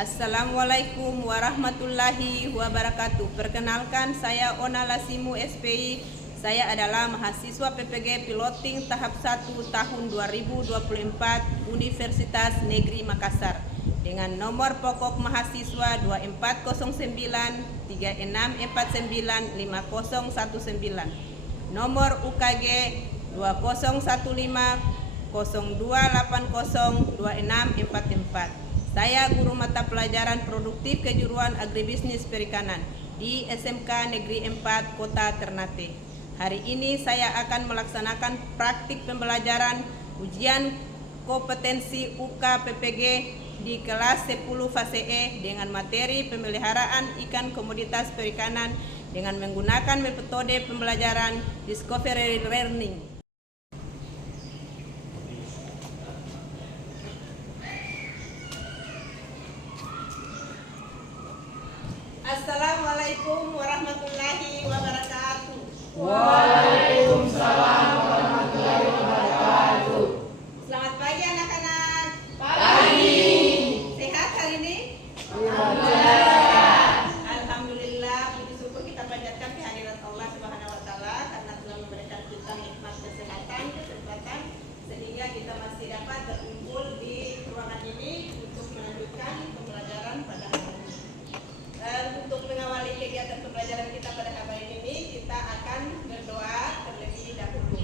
Assalamualaikum warahmatullahi wabarakatuh. Perkenalkan, saya Ona Lasimu SPI. Saya adalah mahasiswa PPG Piloting tahap 1 tahun 2024 Universitas Negeri Makassar dengan nomor pokok mahasiswa 2409 3649 5019, nomor UKG 2015 0280 2644. Saya guru mata pelajaran produktif kejuruan agribisnis perikanan di SMK Negeri 4 Kota Ternate. Hari ini saya akan melaksanakan praktik pembelajaran ujian kompetensi UK PPG di kelas 10 fase E dengan materi pemeliharaan ikan komoditas perikanan dengan menggunakan metode pembelajaran discovery learning. Assalamualaikum warahmatullahi wabarakatuh. Waalaikumsalam warahmatullahi wabarakatuh. Selamat pagi anak-anak. Pagi. Sehat hari ini? Alhamdulillah. Alhamdulillah, puji syukur kita panjatkan kehadirat Allah Subhanahu wa taala karena telah memberikan kita nikmat kesehatan, kesempatan sehingga kita masih dapat berkumpul di ruangan ini untuk melanjutkan pembelajaran pada hari ini. Untuk mengawali kegiatan pembelajaran kita pada hari ini, kita akan berdoa terlebih dahulu.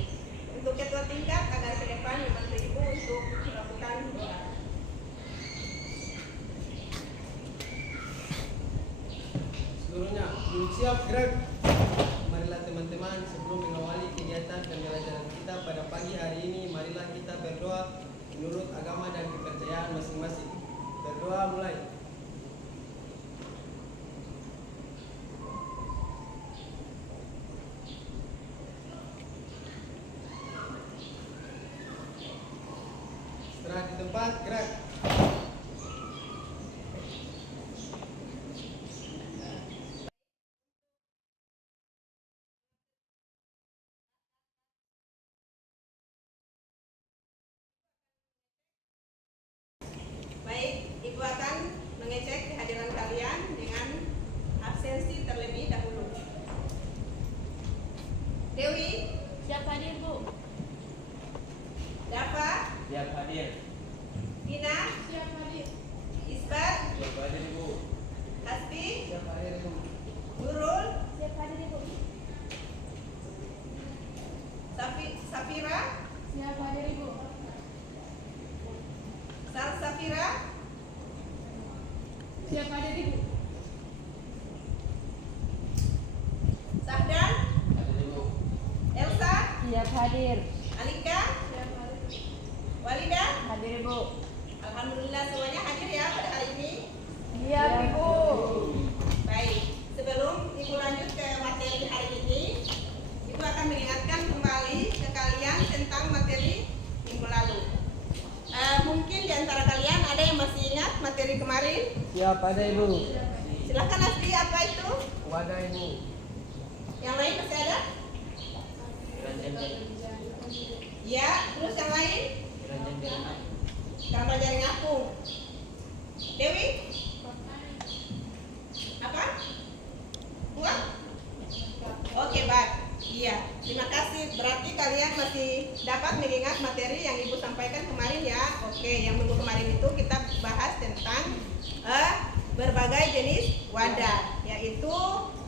Untuk ketua tingkat agar ke depan membantu ibu untuk melakukan doa. Seluruhnya belum siap, gerak. Marilah teman-teman, sebelum mengawali kegiatan pembelajaran kita pada pagi hari ini, marilah kita berdoa menurut agama dan kepercayaan masing-masing. Berdoa mulai. Setelah di tempat, gerak. Baik, ibu akan mengecek kehadiran kalian dengan absensi terlebih dahulu. Dewi, Siap hadir, Bu. Dava, Siap hadir. Dina, Siap hadir. Isbat, Siap hadir, Ibu. Hasbi, Siap hadir, Ibu. Nurul, Siap hadir, Ibu. Safira, Siap hadir, Ibu. Safira, Siap hadir, Ibu. Sahdan, Hadir, Ibu. Elsa, Siap hadir. Alika, Siap hadir. Walida. Hadir, Ibu. Alhamdulillah semuanya hadir ya pada hari ini. Siap, Ibu. Baik, sebelum ibu lanjut ke materi hari ini, ibu akan mengingatkan kembali ke kalian tentang materi minggu lalu. Mungkin di antara kalian ada yang masih ingat kemarin? Siap, ada Ibu. Silakan Asri, apa itu? Wadah Ibu. Yang lain masih ada? Keranjang dari Ya, terus yang lain? keranjang dari Gambar jaring apung. Dewi? Apa? Buah? Oke, baik. Iya, terima kasih. Berarti kalian masih dapat mengingat materi yang Ibu sampaikan kemarin ya. Oke, yang minggu kemarin itu kita bahas tentang berbagai jenis wadah, yaitu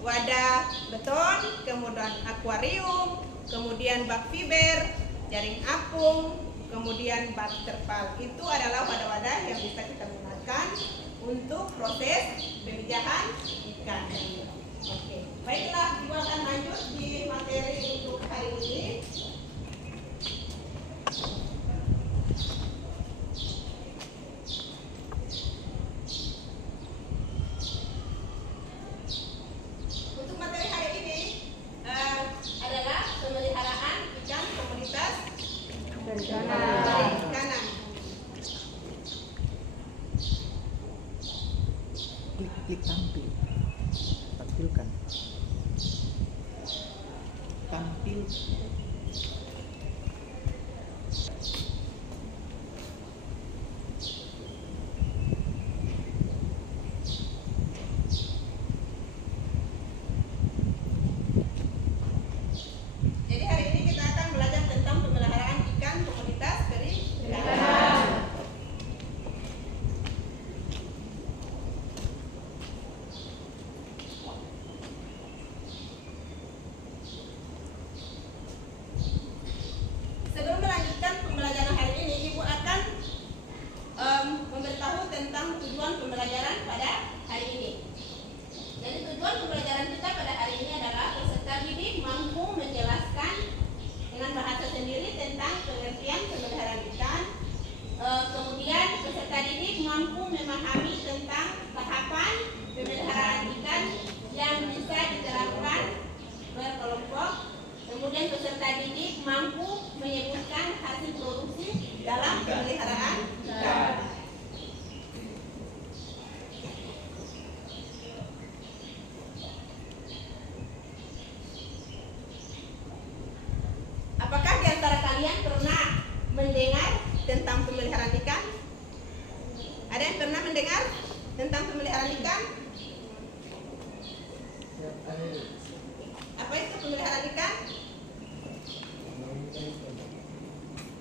wadah beton, kemudian akuarium, kemudian bak fiber, jaring apung, kemudian bak terpal. Itu adalah wadah-wadah yang bisa kita gunakan untuk proses pemijahan ikan. Oke, baiklah, Ibu akan lanjut di materi untuk hari ini. Untuk materi hari ini adalah pemeliharaan ikan komunitas perikanan. Klik tampil, tampilkan, tampil. Jadi hari ini kita akan belajar tentang pemeliharaan ikan komunitas perikanan. Sebelum melanjutkan pembelajaran hari ini, Ibu akan memberitahu tentang tujuan pembelajaran pada hari ini. Jadi tujuan pembelajaran kita pada hari ini adalah peserta didik mampu menjelaskan dengan bahasa sendiri tentang pengertian pemeliharaan ikan. Kemudian peserta didik mampu memahami tentang tahapan pemeliharaan ikan yang bisa diterapkan berkelompok. Kemudian peserta didik mampu menyebutkan hasil produksi dalam pemeliharaan ikan. Apakah di antara kalian pernah mendengar tentang pemeliharaan ikan? Ada yang pernah mendengar tentang pemeliharaan ikan? Siap, ada Ibu. Apa itu pemeliharaan ikan?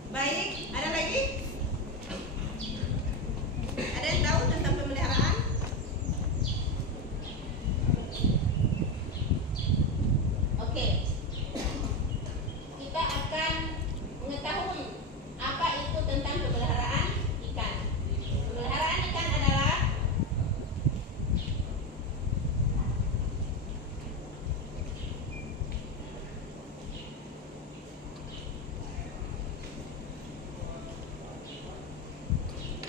Baik, ada lagi? Ada yang tahu tentang pemeliharaan? Oke. Kita akan mengetahui apa itu tentang pemeliharaan ikan. Pemeliharaan ikan adalah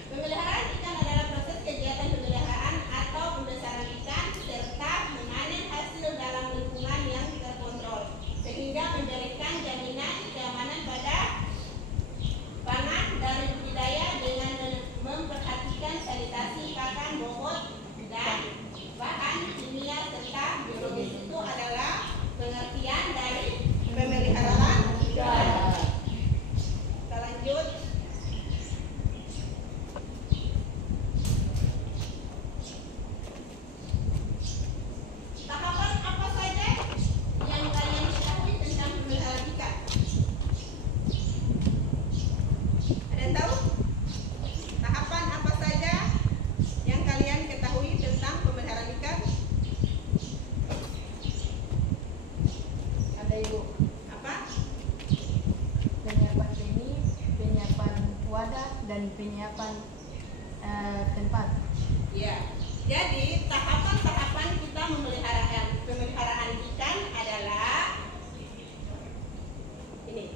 pemeliharaan ikan adalah proses kegiatan pemeliharaan atau pembesaran ikan serta memanen hasil dalam lingkungan yang terkontrol sehingga memberikan jaminan keamanan pada pangan dari budidaya dengan memperhatikan sanitasi pakan, bobot, dan bahan kimia serta biologis. Itu adalah pengertian dari pemeliharaan ikan. Kita lanjut. Tahapan apa saja yang kalian ketahui tentang pemeliharaan ikan? Ada yang tahu? Tahapan apa saja yang kalian ketahui tentang pemeliharaan ikan? Ada Ibu. Apa? Penyiapan benih, penyiapan wadah, dan penyiapan tempat. Ya. Jadi tahapan-tahapan kita pemeliharaan ikan adalah ini.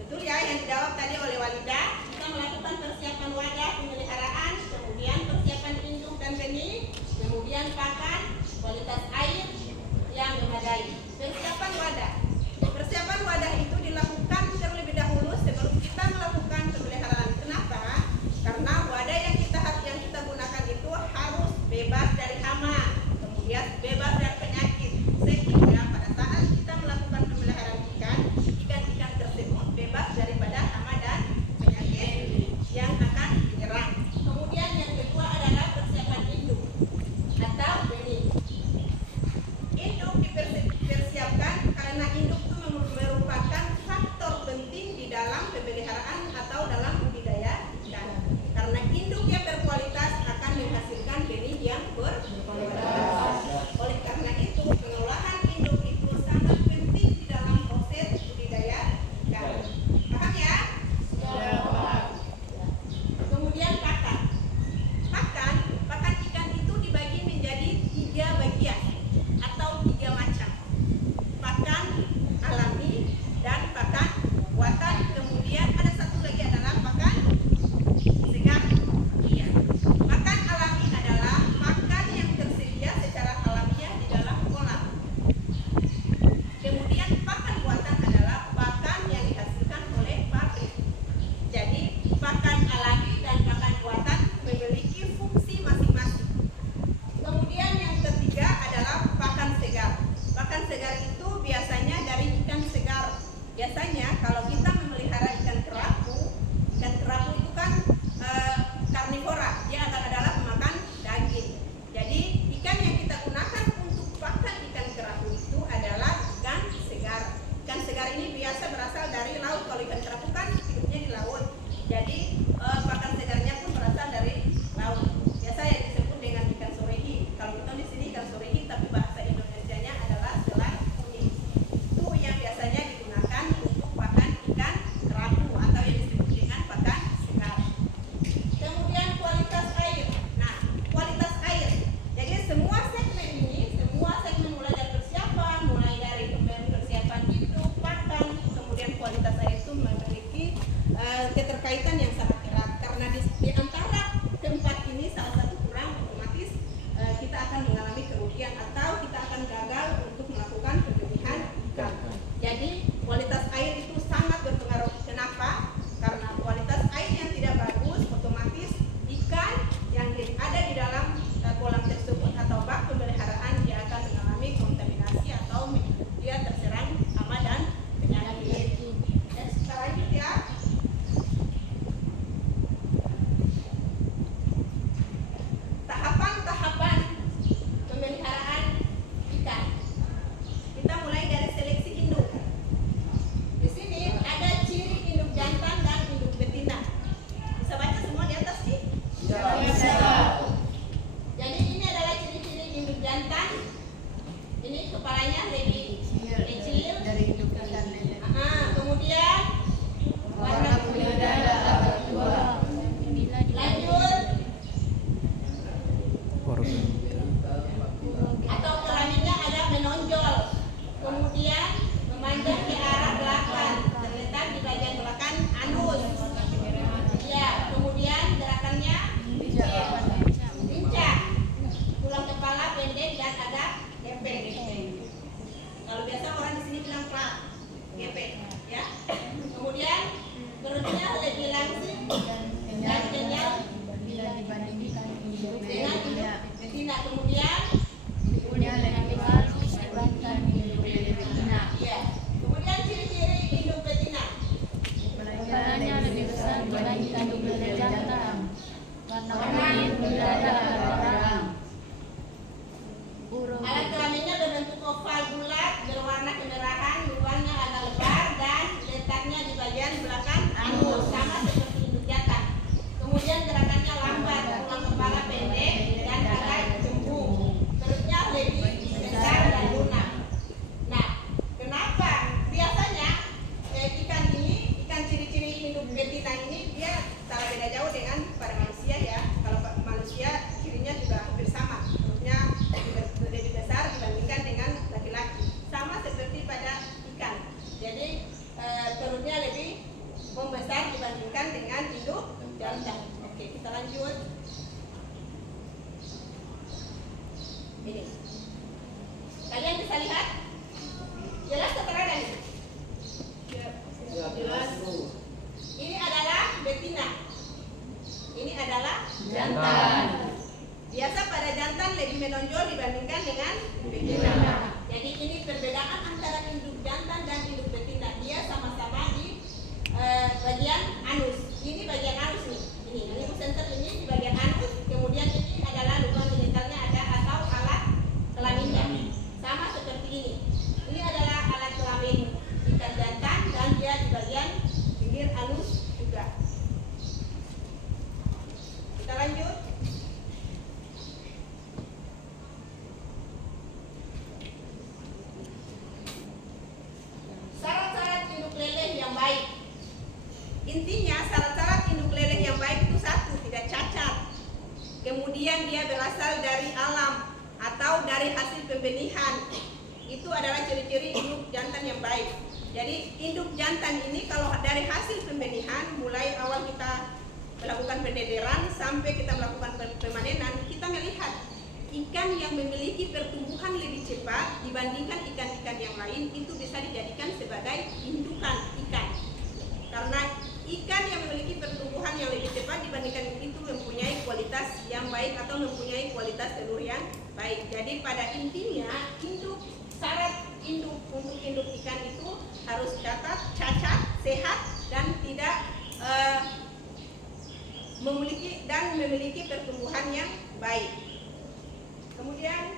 Betul ya yang dijawab tadi oleh Walidah. Kita melakukan persiapan wadah pemeliharaan, kemudian persiapan induk dan benih, kemudian pakan, kualitas air yang memadai. Persiapan wadah. Persiapan wadah itu dilakukan terlebih dahulu sebelum kita melakukan pemeliharaan. Kenapa? Karena wadah yang kita gunakan itu salah satu kurang, otomatis kita akan mengalami kerugian atau kita akan gagal untuk melakukan pemilihan ikan. Jadi kualitas air itu sangat berpengaruh. Kenapa? Karena kualitas air yang tidak bagus, otomatis ikan yang ada di dalam kolam tersebut atau bak pemeliharaan dia akan mengalami kontaminasi atau dia terserang hama dan penyakit. Dan selanjutnya tahapan-tahapan pemeliharaan ikan. Kita mulai dari seleksi induk. Di sini ada ciri induk jantan dan induk betina. Bisa baca semua di atas nih? Bisa. Jadi ini adalah ciri-ciri induk jantan. Ini kepalanya lebih kecil. Dari induk ikan lele. Kemudian warna kulit dada agak tua. lanjut Organ. atau kelaminnya agak menonjol, kemudian memanjang ke arah belakang, terletak di bagian belakang anus. Ya, kemudian gerakannya lincah, tulang kepala pendek dan agak gepeng. Kalau biasa orang di sini bilang plak, gepeng, ya. Kemudian perutnya lebih langsing dan kenyal bila dibandingkan induk dengan lele. induk betina. Kemudian Ibunya lebih bagus dibandingkan induk lele betina. ya, kemudian ciri-ciri induk betina. Kepalanya lebih besar dibandingkan induk lele jantan. Warna kulit dada agak terang. Alat kelaminnya berbentuk oval bulat berwarna kemerahan, lubangnya agak lebar dan letaknya di bagian belakang anus sama seperti induk jantan. Kemudian gerakannya lambat, tulang kepala pendek dan agak cembung. Perutnya lebih besar dan lunak. Nah, kenapa biasanya ikan ini, ikan ciri-ciri induk betina ini dia tak beda jauh dengan pada manusia ya. Kalau manusia cirinya juga hampir sama, perutnya lebih besar dibandingkan dengan laki-laki, sama seperti pada ikan. Jadi perutnya lebih membesar dibandingkan dengan induk jantan. Oke, kita lanjut. Ini, kalian bisa lihat jelas atau terang ini? Jelas. Ini adalah betina. Ini adalah jantan. Biasa pada jantan lebih menonjol dibandingkan dengan betina. Jadi ini perbedaan antara induk jantan dan induk betina. Dia sama-sama di bagian anus. Ini bagian anus nih. Ini center ini di bagian anus. Kemudian ini adalah lubang genitalnya ada atau alat kelaminnya. Sama seperti ini. Ini adalah alat kelamin ikan jantan dan dia di bagian pinggir anus juga. Kita lanjut. Syarat-syarat induk leleh yang baik. Intinya syarat-syarat induk leleh yang baik itu satu, tidak cacat. Kemudian dia berasal dari alam atau dari hasil pembenihan. Itu adalah ciri-ciri induk jantan yang baik. Jadi induk jantan ini kalau dari hasil pembenihan, mulai awal kita melakukan pendederan sampai kita melakukan pemanenan, kita melihat ikan yang memiliki pertumbuhan lebih cepat dibandingkan ikan-ikan yang lain itu bisa dijadikan sebagai indukan ikan. Karena ikan yang memiliki pertumbuhan yang lebih cepat dibandingkan itu mempunyai kualitas yang baik atau mempunyai kualitas telur yang baik. Jadi pada intinya syarat induk untuk induk ikan itu harus cacat, sehat dan tidak memiliki pertumbuhan yang baik. Kemudian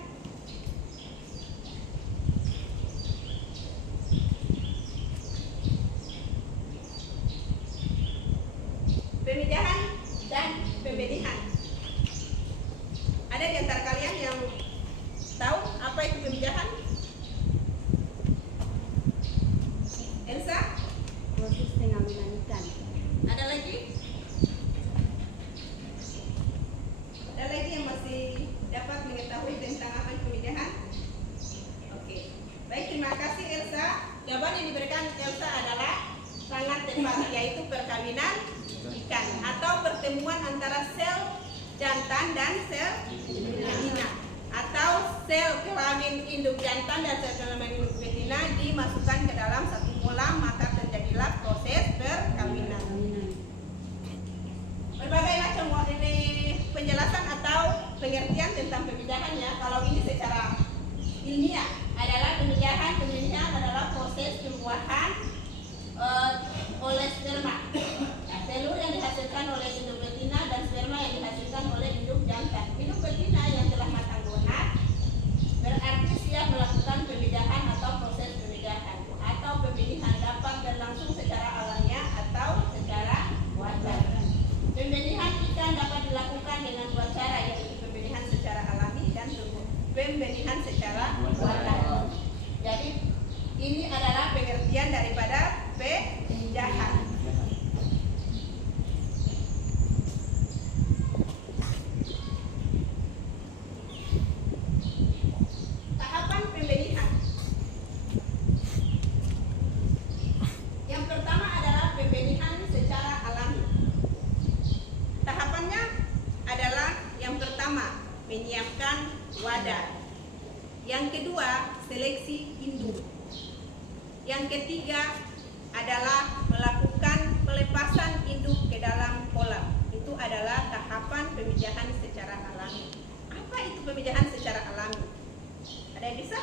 pemijahan dan pembenihan. Ada di antara kalian yang tahu apa itu pemijahan? Elsa? Proses pengambilan ikan. Ada lagi? Ada lagi yang masih dapat mengetahui tentang apa itu pemijahan? Oke. Baik, terima kasih Elsa. Jawaban yang diberikan Elsa adalah sangat tepat, yaitu perkawinan ikan atau pertemuan antara sel jantan jantan dan sel betina. Atau sel kelamin induk jantan dan sel kelamin induk betina dimasukkan ke dalam satu kolam, maka terjadilah proses perkawinan. Berbagai macam ini penjelasan atau pengertian tentang pemijahannya. Kalau ini secara ilmiah adalah pemijahan adalah proses pembuahan oleh sperma. Nah, telur yang dihasilkan oleh induk betina dan sperma yang dihasilkan oleh induk jantan. Induk betina yang telah matang gonar berarti siap melakukan pemijahan atau proses pemijahan, atau pembenihan dapat berlangsung secara alamiah atau secara buatan. Pembenihan ikan dapat dilakukan dengan dua cara, yaitu pembenihan secara alami dan pembenihan secara buatan. Jadi ini adalah pengertian daripada pemijahan. Tahapan pembenihan. Yang pertama adalah pembenihan secara alami. Tahapannya adalah yang pertama, menyiapkan wadah. Yang kedua, seleksi induk. Yang ketiga adalah melakukan pelepasan induk ke dalam kolam. Itu adalah tahapan pemijahan secara alami. Apa itu pemijahan secara alami? Ada yang bisa?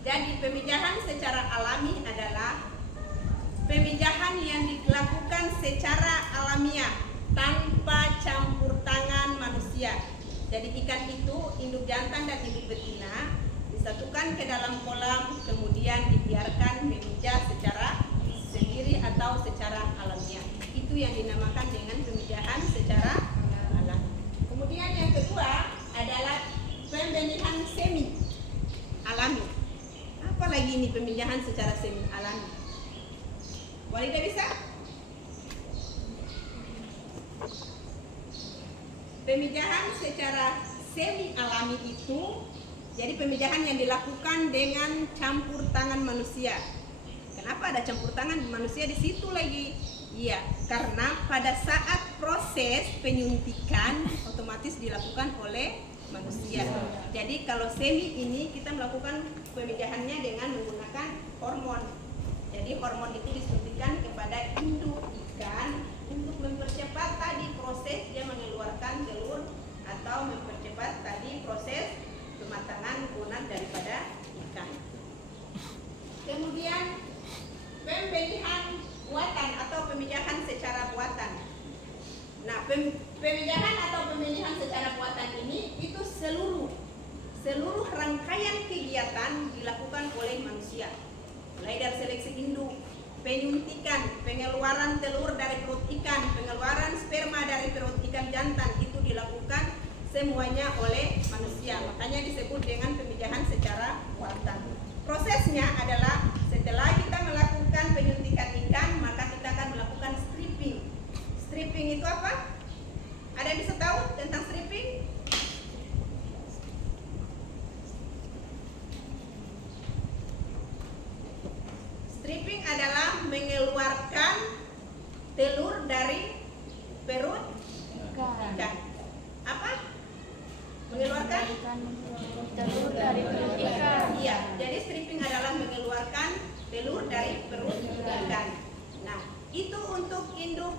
Jadi pemijahan secara alami adalah pemijahan yang dilakukan secara alamiah tanpa campur tangan manusia. Jadi ikan itu, induk jantan dan induk betina, disatukan ke dalam kolam, kemudian dibiarkan memijah secara sendiri atau secara alamiah. Itu yang dinamakan dengan pemijahan secara alami. Kemudian yang kedua adalah pembenihan semi alami. Apa lagi ini pemijahan secara semi alami? Walidah bisa? Pemijahan secara semi alami itu jadi pemijahan yang dilakukan dengan campur tangan manusia. Kenapa ada campur tangan manusia di situ lagi? Iya, karena pada saat proses penyuntikan otomatis dilakukan oleh manusia. Jadi kalau semi ini kita melakukan pemijahannya dengan menggunakan hormon. Jadi hormon itu disuntikan kepada induk ikan untuk mempercepat tadi proses dia mengeluarkan telur atau mempercepat tadi proses kematangan gonar daripada ikan. Kemudian pembenihan buatan atau pemijahan secara buatan. Nah, pemijahan atau pembenihan secara buatan ini itu seluruh rangkaian kegiatan dilakukan oleh manusia. Mulai dari seleksi induk, penyuntikan, pengeluaran telur dari perut ikan, pengeluaran sperma dari perut ikan jantan, itu dilakukan semuanya oleh manusia. Makanya disebut dengan pemijahan secara buatan. Prosesnya adalah setelah kita melakukan penyuntikan ikan, maka kita akan melakukan stripping. Stripping itu apa? Ada yang bisa tahu tentang stripping? Stripping adalah mengeluarkan telur dari perut ikan. Apa? Mengeluarkan telur dari perut ikan. Iya, jadi stripping adalah mengeluarkan telur dari perut ikan. Nah, itu untuk induk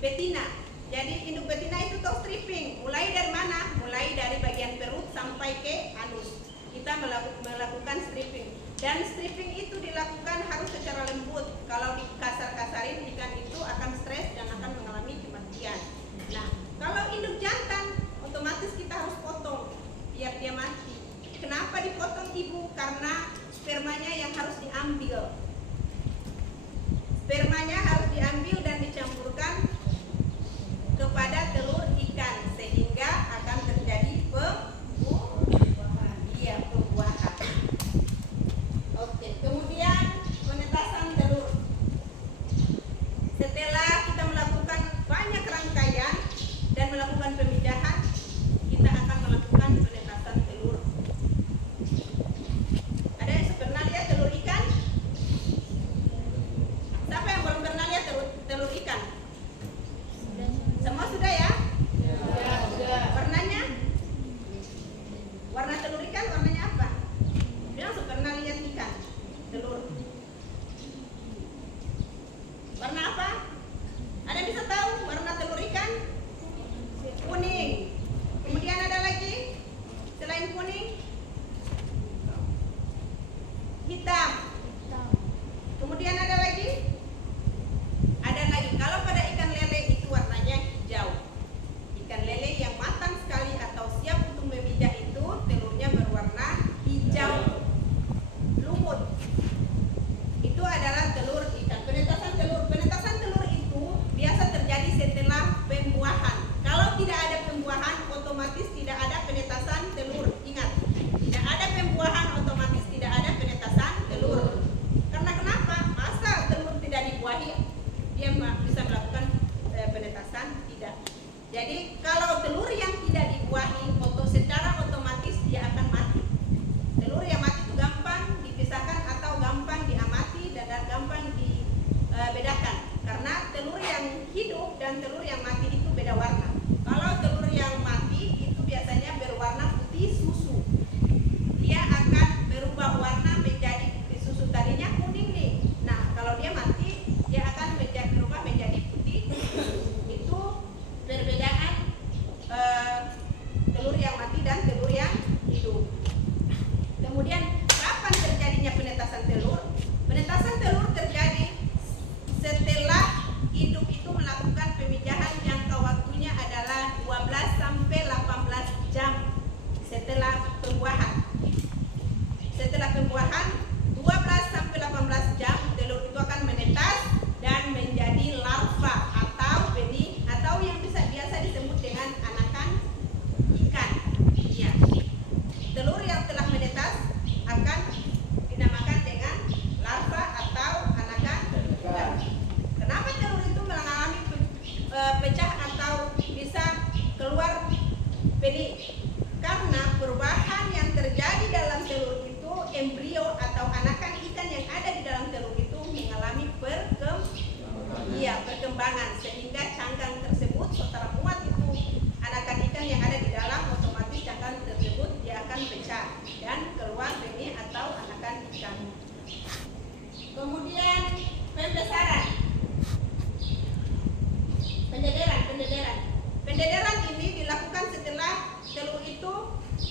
betina. Jadi induk betina itu tahu stripping. Mulai dari mana? Mulai dari bagian perut sampai ke anus. Kita melakukan stripping. Dan stripping itu dilakukan harus secara lembut. Kalau dikasar-kasarin ikan itu akan stres dan akan mengalami kematian. Nah, kalau induk jantan otomatis kita harus potong biar dia mati. Kenapa dipotong ibu? Karena spermanya yang harus diambil. Spermanya harus diambil dan dicampurkan kepada telur ikan sehingga akan terjadi pembuahan. Iya, pembuahan. Oke, kemudian penetasan telur. dia bisa melakukan penetasan? Tidak. Jadi kalau telur yang tidak dibuahi secara otomatis dia akan mati. Telur yang mati itu gampang dipisahkan atau gampang diamati dan gampang dibedakan. Karena telur yang hidup dan telur yang mati itu beda warna. Kalau telur yang mati itu biasanya berwarna putih susu. Dia akan berubah warna menjadi putih susu, tadinya kuning nih. Nah, kalau dia mati, dia akan berubah menjadi putih susu. Itu perbedaan telur yang mati dan telur yang hidup. Kemudian, kapan terjadinya penetasan telur? Penetasan telur terjadi setelah induk itu melakukan pemijahan jangka waktunya adalah 12 sampai 18 jam setelah pembuahan. Setelah pembuahan 12 sampai 18 jam telur itu akan menetas dan menjadi larva atau benih atau yang biasa disebut dengan anakan ikan. Ya. Telur yang telah menetas akan dinamakan dengan larva atau anakan ikan. Kenapa telur itu mengalami pecah atau bisa keluar benih? Karena perubahan yang terjadi dalam telur itu, embrio atau anakan ikan yang ada di dalam telur itu mengalami perkembangan sehingga cangkang tersebut setelah muat itu anakan ikan yang ada di dalam, otomatis cangkang tersebut dia akan pecah dan keluar benih atau anakan ikan. Kemudian pembesaran. Pendederan ini dilakukan setelah telur itu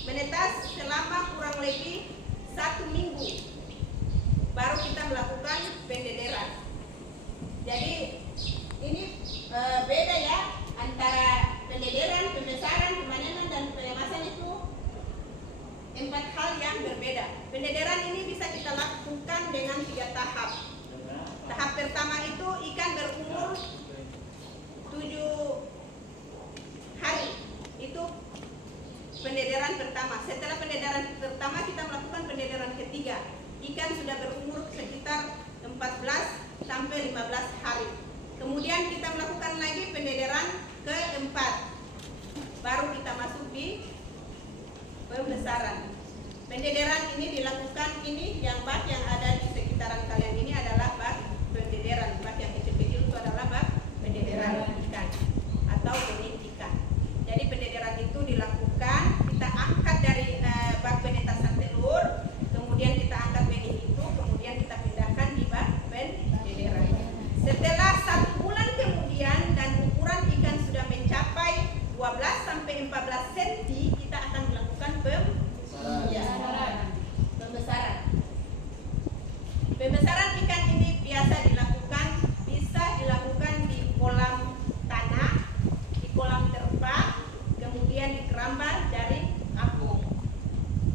menetas selama kurang lebih 1 minggu. Baru kita melakukan pendederan. Jadi ini beda ya antara pendederan, pembesaran, pemanenan dan pengemasan itu 4 hal yang berbeda. Pendederan ini bisa kita lakukan dengan 3 tahap. Tahap pertama itu ikan berumur 7 hari, itu pendederan pertama. Setelah pendederan pertama kita melakukan pendederan ketiga. Ikan sudah berumur sekitar 14 sampai 15 hari. Kemudian kita melakukan lagi pendederan keempat. Baru kita masuk di pembesaran. Pendederan ini dilakukan, ini yang bak yang ada di sekitaran kalian ini adalah bak pendederan. Bak yang kecil-kecil itu adalah bak pendederan ikan atau benih ikan. Jadi pendederan itu dilakukan, kita angkat dari bak penetasan telur, kemudian kita angkat benih itu, kemudian kita pindahkan di bak pendederan. Setelah 1 bulan kemudian dan ukuran ikan sudah mencapai 12 sampai 14 cm, kita akan melakukan pembesaran. Pembesaran ikan ini bisa dilakukan di kolam tanah, di kolam terpal, kemudian di keramba dari apung.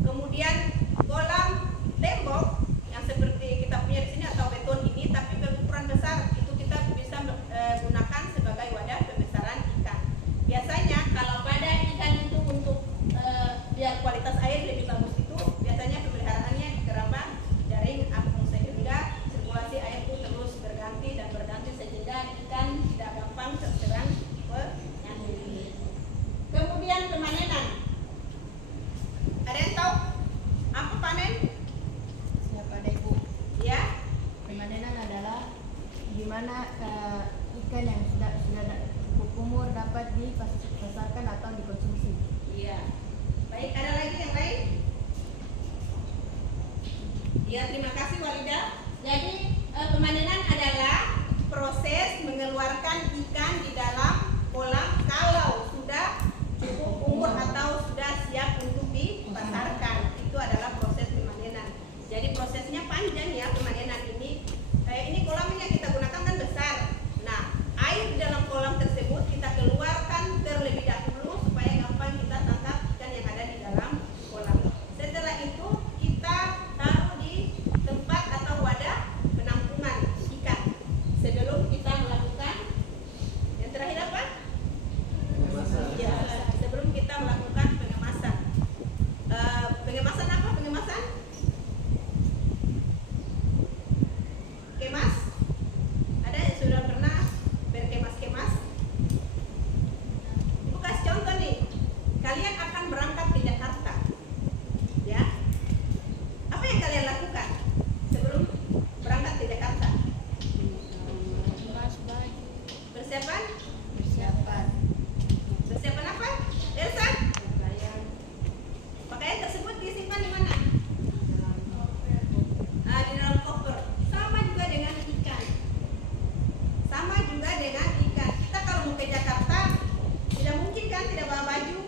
Kemudian kolam tembok yang seperti kita punya di sini atau beton ini tapi berukuran besar, itu kita bisa gunakan sebagai wadah pembesaran ikan. Biasanya kalau pada ikan itu untuk biar kualitas air lebih bagus itu biasanya pemeliharaannya di keramba jaring apung sehingga sirkulasi air itu terus berganti sehingga ikan tidak gampang terserang penyakit. Kemudian pemanenan. Ada yang tahu apa panen? Siapa ada Ibu? Ya, Pemanenan adalah di mana ikan yang sudah cukup umur dapat dipasarkan atau dikonsumsi. iya. Baik, ada lagi yang lain? Ya, terima kasih Walidah. Jadi pemanenan adalah proses mengeluarkan ikan di dalam kolam kalau sudah cukup umur atau sudah siap untuk dipasarkan. Itu adalah proses pemanenan. Jadi prosesnya panjang ya pemanenan ini. Ini kolam yang kita gunakan kan besar. Nah, air di dalam kolam tersebut kita keluarkan terlebih dahulu supaya gampang kita tangkap ikan yang ada di dalam kolam. Setelah itu kita taruh di tempat atau wadah penampungan ikan. ke Jakarta, tidak mungkin kan tidak bawa baju.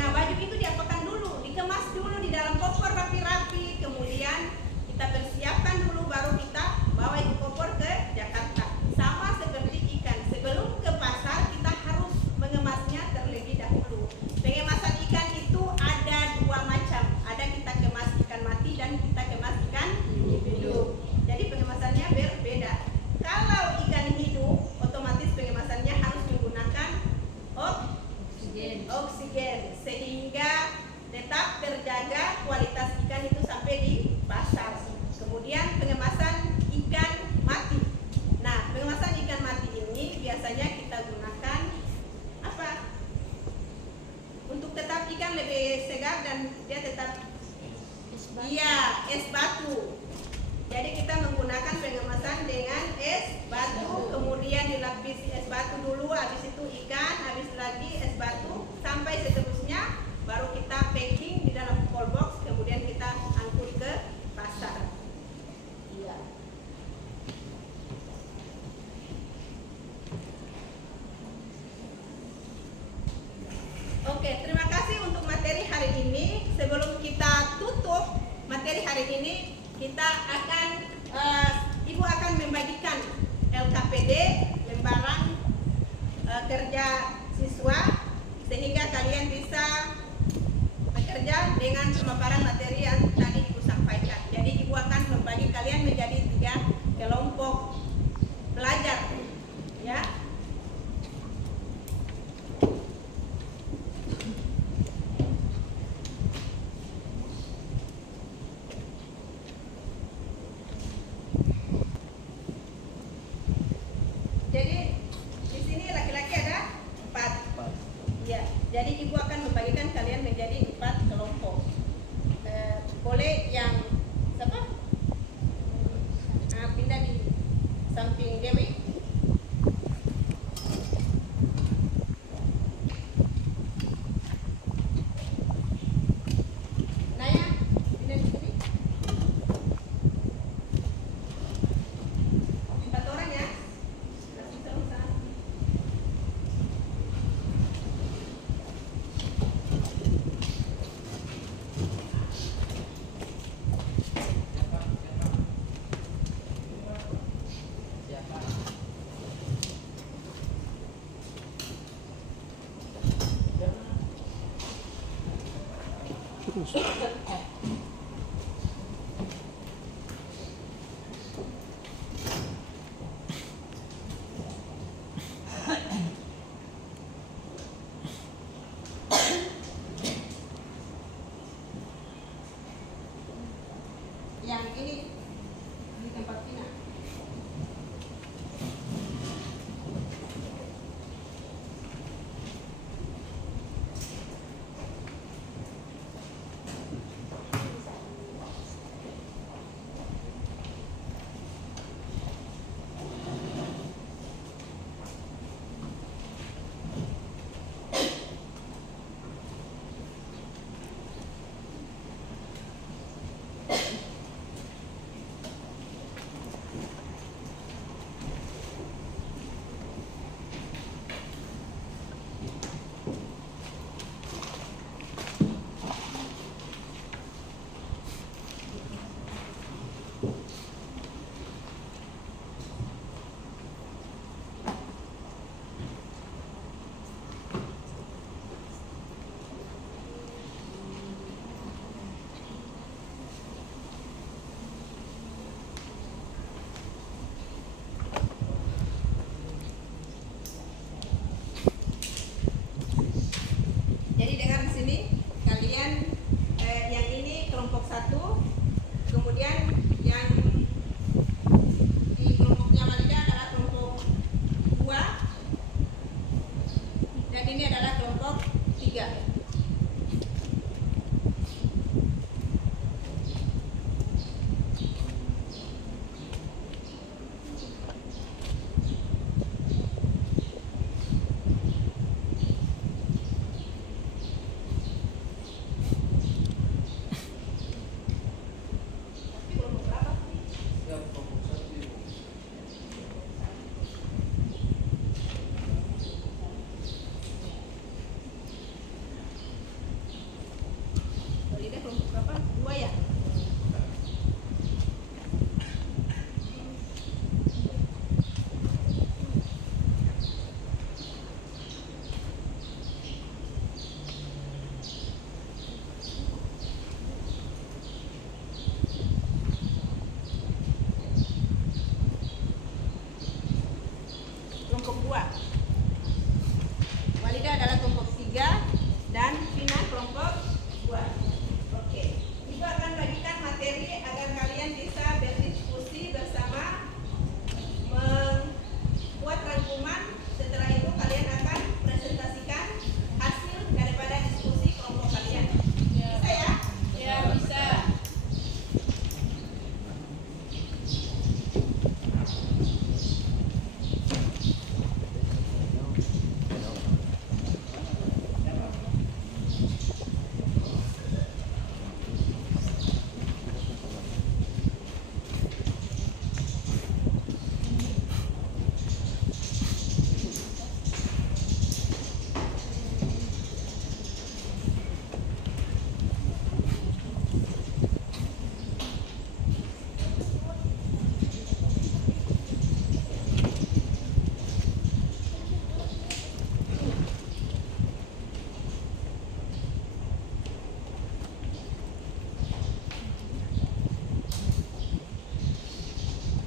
Nah, baju itu diapakan dulu, dikemas dulu di dalam koper rapi-rapi, kemudian kita persiapkan dulu, baru kita bawa itu koper ke Jakarta. Sama seperti ikan, sebelum ke pasar kita harus mengemasnya terlebih dahulu. Pengemasan ikan itu ada dua macam, ada kita kemas ikan mati dan kita kemas ikan hidup. Jadi pengemasannya berbeda. Kalau ikan hidup, otomatis pengemasannya harus menggunakan oksigen sehingga tetap terjaga kualitas ikan itu sampai di pasar. Kemudian pengemasan ikan mati. Nah, pengemasan ikan mati ini biasanya kita gunakan apa? Untuk tetap ikan lebih segar dan dia tetap es batu. Jadi kita menggunakan pengemasan dengan es batu, kemudian dilapisi es batu dulu, habis itu ikan, habis lagi es batu, sampai seterusnya baru kita packing di dalam cold box, kemudian kita angkut ke pasar. Iya. Oke, terima kasih untuk materi hari ini. Sebelum kita tutup materi hari ini, kita akan Ibu akan membagikan LKPD, lembaran kerja siswa, sehingga kalian bisa bekerja dengan pemaparan materi yang tadi Ibu sampaikan. Jadi Ibu akan membagi kalian menjadi 3 kelompok belajar, ya. Jadi di sini laki-laki ada 4. Ya, jadi Ibu akan membagikan kalian menjadi 4 kelompok. Boleh yang siapa? Pindah di samping Dewi. Naya, pindah di sini. 4 orang ya. Terus. Yang ini di tempat Tina. 2. Walida adalah kelompok 3 dan Vina kelompok 2. Oke. Ibu akan bagikan materi agar kalian bisa berdiskusi bersama, membuat rangkuman. Setelah itu kalian akan presentasikan hasil daripada diskusi kelompok kalian. Bisa ya? Ya, bisa.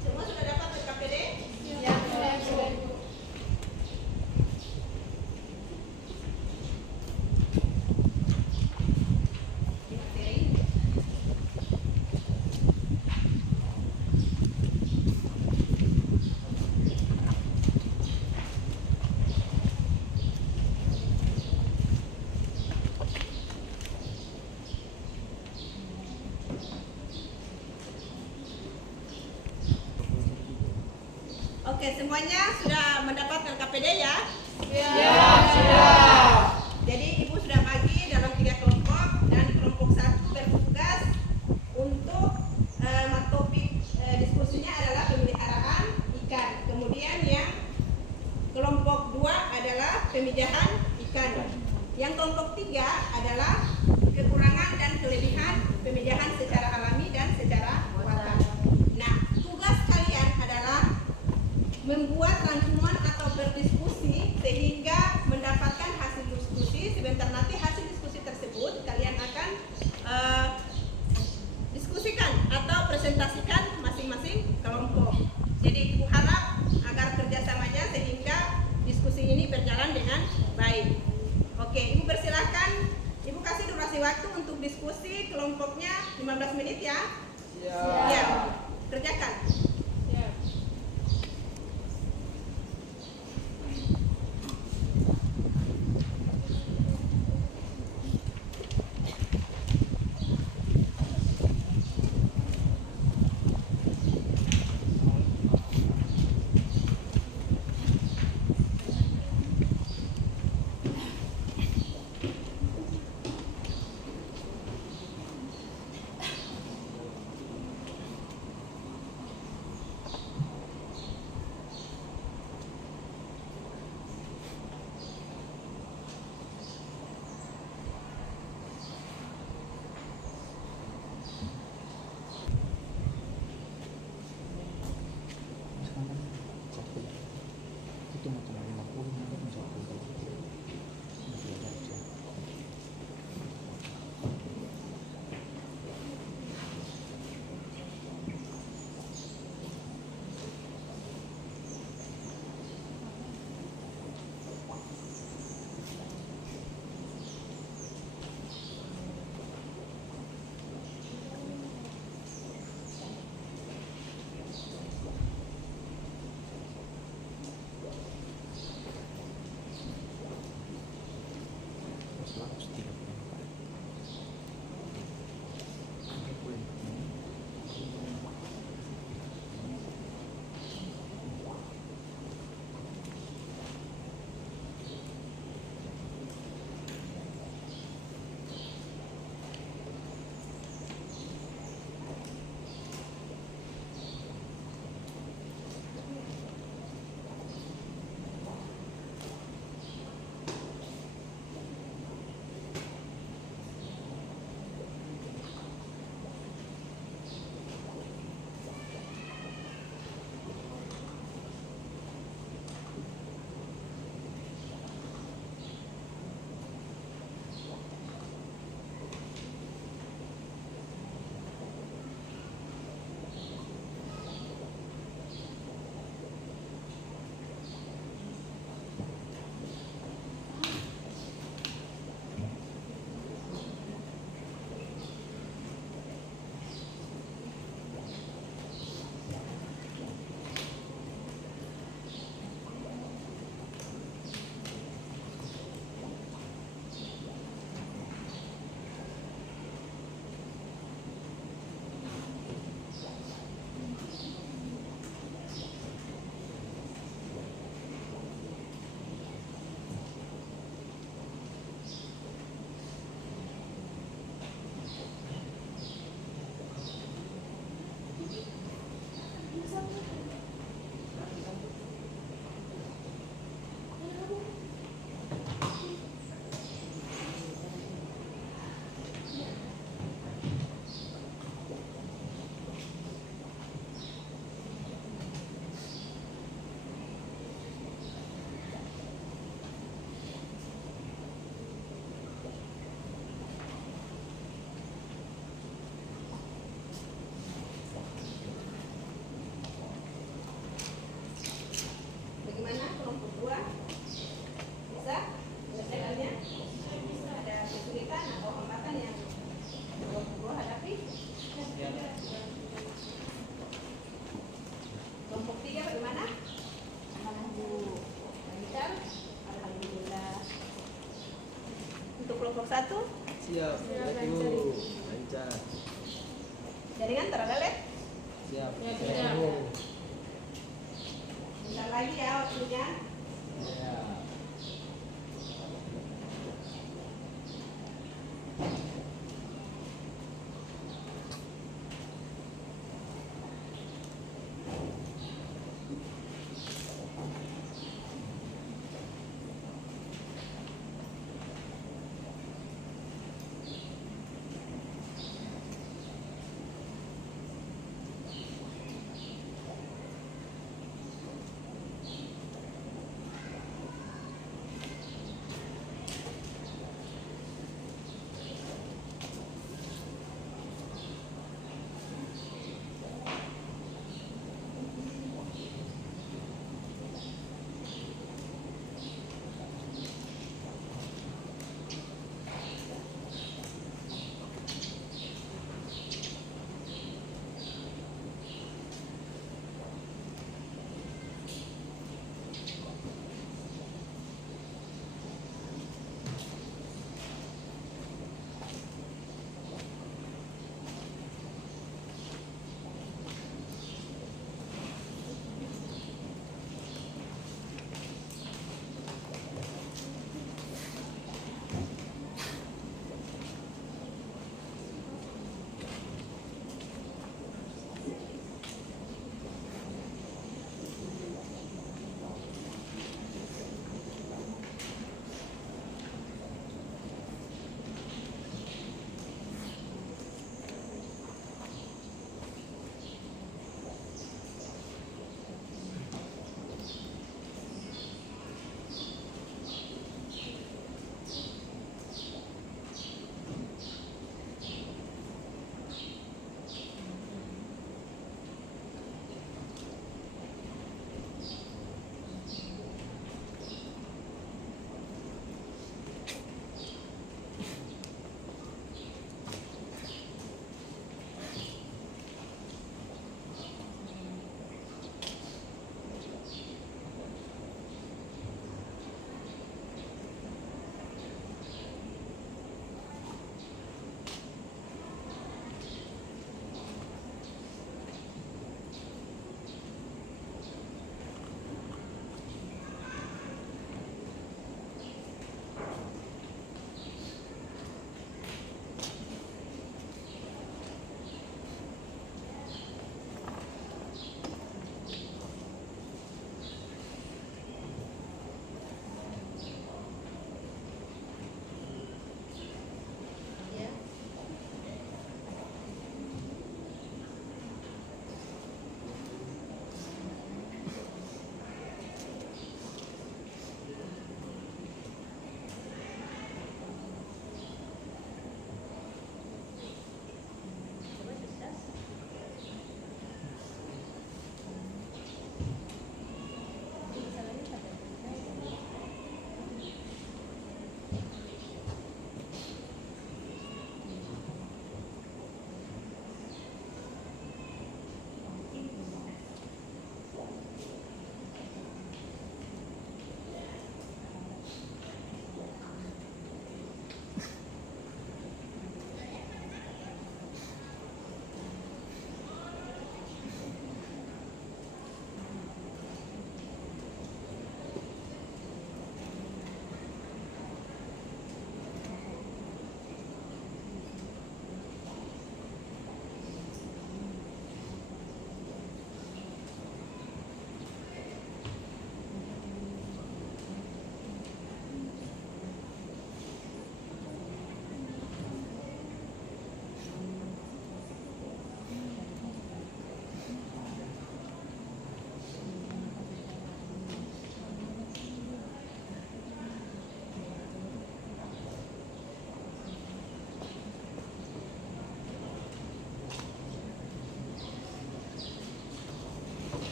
Semua sudah dapat PKPD? Ya, sudah. Materi. Oke, semuanya sudah mendapatkan KPD ya? Ya, sudah. Jadi ibu sudah bagi dalam 3 kelompok dan kelompok 1 bertugas untuk topik diskusinya adalah pemeliharaan ikan. Kemudian yang kelompok 2 adalah pemijahan ikan. Yang kelompok 3 adalah kekurangan dan kelebihan pemijahan secara alami dan secara buatan. Nah, tugas kalian adalah membuat rangkuman atau berdiskusi sehingga mendapatkan hasil diskusi. Sebentar nanti hasil diskusi tersebut kalian akan diskusikan atau presentasikan masing-masing kelompok. Jadi ibu harap agar kerjasamanya sehingga diskusi ini berjalan dengan baik. Oke, ibu persilahkan. Ibu kasih durasi waktu untuk diskusi kelompoknya 15 menit ya. Ya, kerjakan. Itu macam 50 nanti bisa kumpul. 1. Siap. Satu. Lancar. Jaringan terada leh. Siap. Siap. Bentar lagi ya waktunya. Siap.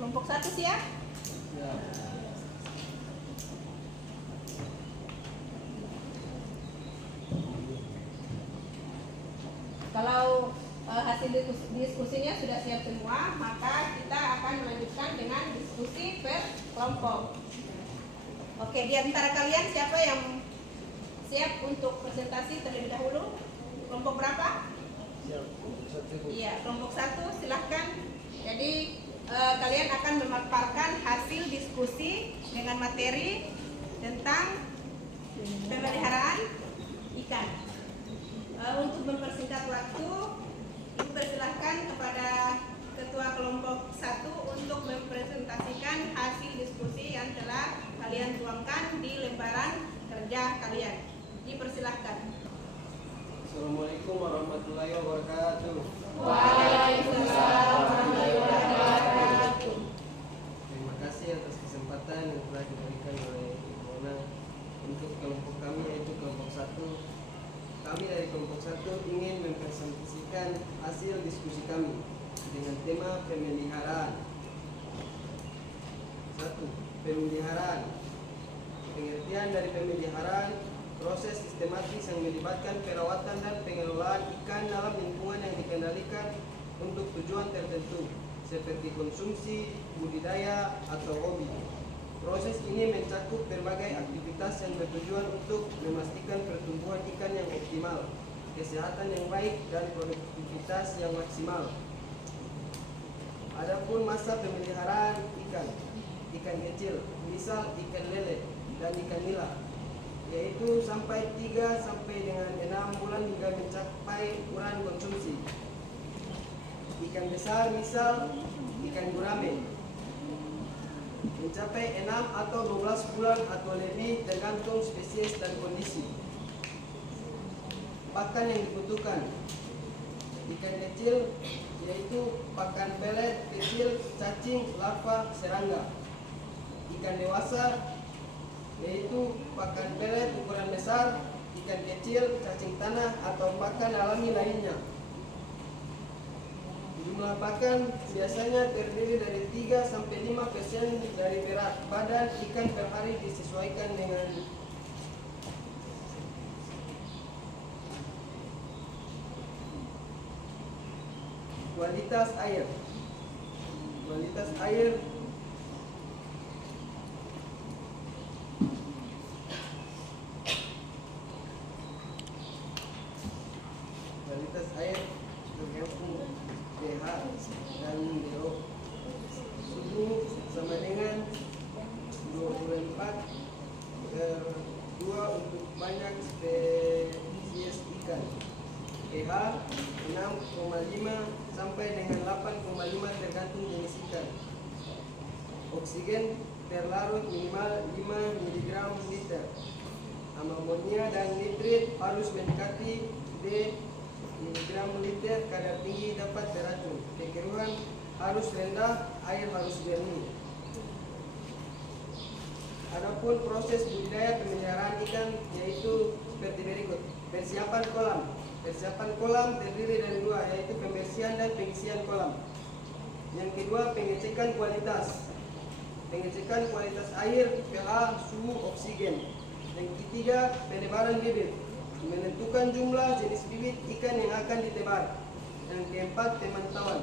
Kelompok 1 siap? Kalau hasil diskusinya sudah siap semua, maka kita akan melanjutkan dengan diskusi per kelompok. Oke, di antara kalian siapa yang siap untuk presentasi terlebih dahulu? Kelompok berapa? Iya, kelompok 1 silahkan. Jadi kalian akan memaparkan hasil diskusi dengan materi tentang pemeliharaan ikan. Untuk mempersingkat waktu, Ibu persilahkan kepada Ketua Kelompok 1 untuk mempresentasikan hasil diskusi yang telah kalian tuangkan di lembaran kerja kalian. Dipersilahkan. Assalamualaikum warahmatullahi wabarakatuh. Waalaikumsalam warahmatullahi wabarakatuh. Terima kasih atas kesempatan yang telah diberikan oleh Ibu Mona untuk kelompok kami, yaitu kelompok 1. Kami dari kelompok 1 ingin mempresentasikan hasil diskusi kami dengan tema pemeliharaan. 1. Pemeliharaan. Pengertian dari pemeliharaan: proses sistematis yang melibatkan perawatan dan pengelolaan ikan dalam lingkungan yang dikendalikan untuk tujuan tertentu, seperti konsumsi, budidaya, atau hobi. Proses ini mencakup berbagai aktivitas yang bertujuan untuk memastikan pertumbuhan ikan yang optimal, kesehatan yang baik, dan produktivitas yang maksimal. Adapun masa pemeliharaan ikan kecil, misal ikan lele dan ikan nila, yaitu sampai 3 sampai dengan 6 bulan hingga mencapai ukuran konsumsi. Ikan besar, misal ikan gurame, mencapai 6 atau 12 bulan atau lebih tergantung spesies dan kondisi. Pakan yang dibutuhkan: ikan kecil, yaitu pakan pelet kecil, cacing, larva, serangga. Ikan dewasa, yaitu pakan pelet ukuran besar, ikan kecil, cacing tanah, atau pakan alami lainnya. Jumlah pakan biasanya terdiri dari 3 sampai 5% dari berat badan ikan per hari, disesuaikan dengan kualitas air. Kualitas air tergantung pH dan DO. Suhu sama dengan 24/2 untuk banyak spesies ikan. pH 6,5 sampai dengan 8,5 tergantung jenis ikan. Oksigen terlarut minimal 5 mg liter. Amonia dan nitrit harus mendekati D mg liter. Kadar tinggi dapat beracun. Kekeruhan harus rendah, air harus jernih. Adapun proses budidaya pemeliharaan ikan yaitu seperti berikut. Persiapan kolam. Persiapan kolam terdiri dari 2, yaitu pembersihan dan pengisian kolam. Yang kedua, pengecekan kualitas. Pengecekan kualitas air, pH, suhu, oksigen. Yang ketiga, penebaran bibit. Menentukan jumlah jenis bibit ikan yang akan ditebar. Yang keempat, pemantauan.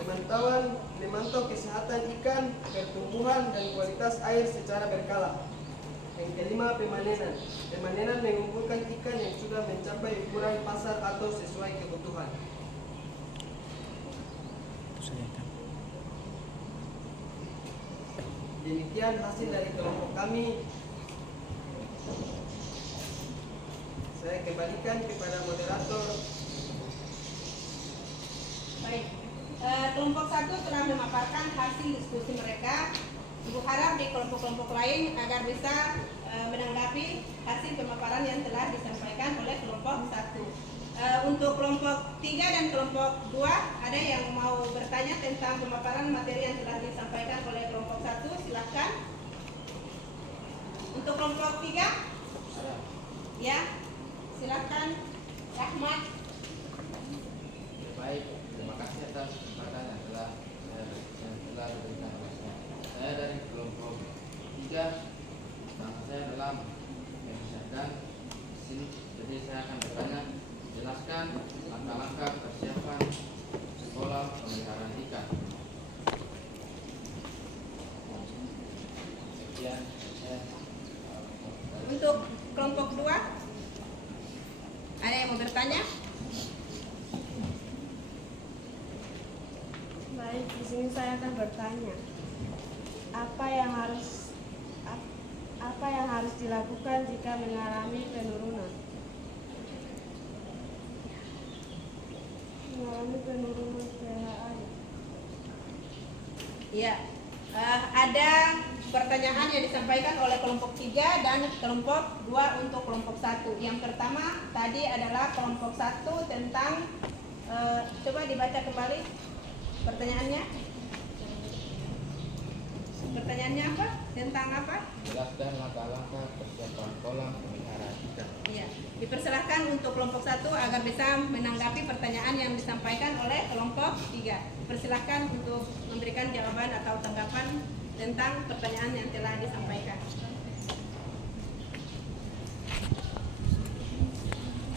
Pemantauan memantau kesehatan ikan, pertumbuhan, dan kualitas air secara berkala. Yang kelima, pemanenan. Pemanenan mengumpulkan ikan yang sudah mencapai ukuran pasar atau sesuai kebutuhan. Demikian hasil dari kelompok kami. Saya kembalikan kepada moderator. Baik, kelompok 1 telah memaparkan hasil diskusi mereka. Ibu harap di kelompok-kelompok lain agar bisa menanggapi hasil pemaparan yang telah disampaikan oleh kelompok 1. Untuk kelompok 3 dan kelompok 2, ada yang mau bertanya tentang pemaparan materi yang telah disampaikan oleh kelompok 1? Silahkan. Untuk kelompok 3? Ya, silahkan. Rahmat. Baik, terima kasih atas kesempatan yang telah diberikan oleh saya. Saya dari kelompok 3, nama saya dalam menjelaskan di sini. Jadi saya akan bertanya, jelaskan menjelaskan langkah-langkah persiapan sekolah pemeliharaan ikan. Sekian. Untuk kelompok 2, ada yang mau bertanya? Baik, di sini saya akan bertanya, apa yang harus dilakukan jika mengalami penurunan? Mengalami penurunan pH air. Iya, ada pertanyaan yang disampaikan oleh kelompok 3 dan kelompok 2 untuk kelompok 1. Yang pertama tadi adalah kelompok 1 tentang coba dibaca kembali pertanyaannya. Pertanyaannya apa? Tentang apa? Jelaskan langkah-langkah persiapan kolam pemeliharaan ikan. Iya, dipersilahkan untuk kelompok 1 agar bisa menanggapi pertanyaan yang disampaikan oleh kelompok 3. Dipersilahkan untuk memberikan jawaban atau tanggapan tentang pertanyaan yang telah disampaikan.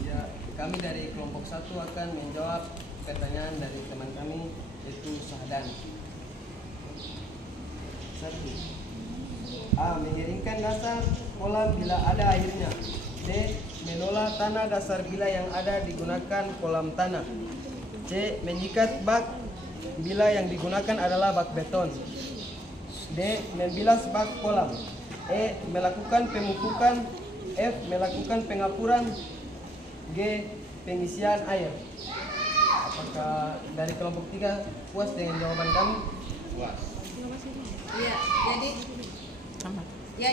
Ya, kami dari kelompok 1 akan menjawab pertanyaan dari teman kami, yaitu Sahdan. 1. A. Mengeringkan dasar kolam bila ada airnya. B. Mengolah tanah dasar bila yang ada digunakan kolam tanah. C. Menyikat bak bila yang digunakan adalah bak beton. D. Membilas bak kolam. E. Melakukan pemupukan. F. Melakukan pengapuran. G. Pengisian air. Apakah dari kelompok 3 puas dengan jawaban kami? Puas. Iya,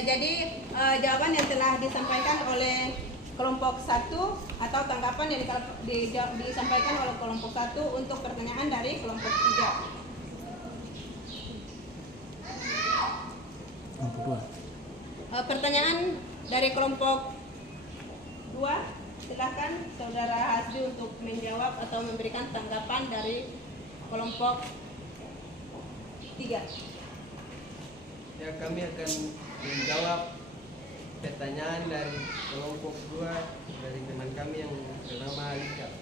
jadi jawaban yang telah disampaikan oleh kelompok 1 atau tanggapan yang disampaikan oleh kelompok 1 untuk pertanyaan dari kelompok 3. Kelompok 2. Pertanyaan dari kelompok 2, silakan Saudara Hasbi untuk menjawab atau memberikan tanggapan dari kelompok 3. Ya, kami akan menjawab pertanyaan dari kelompok 2 dari teman kami yang bernama Alika.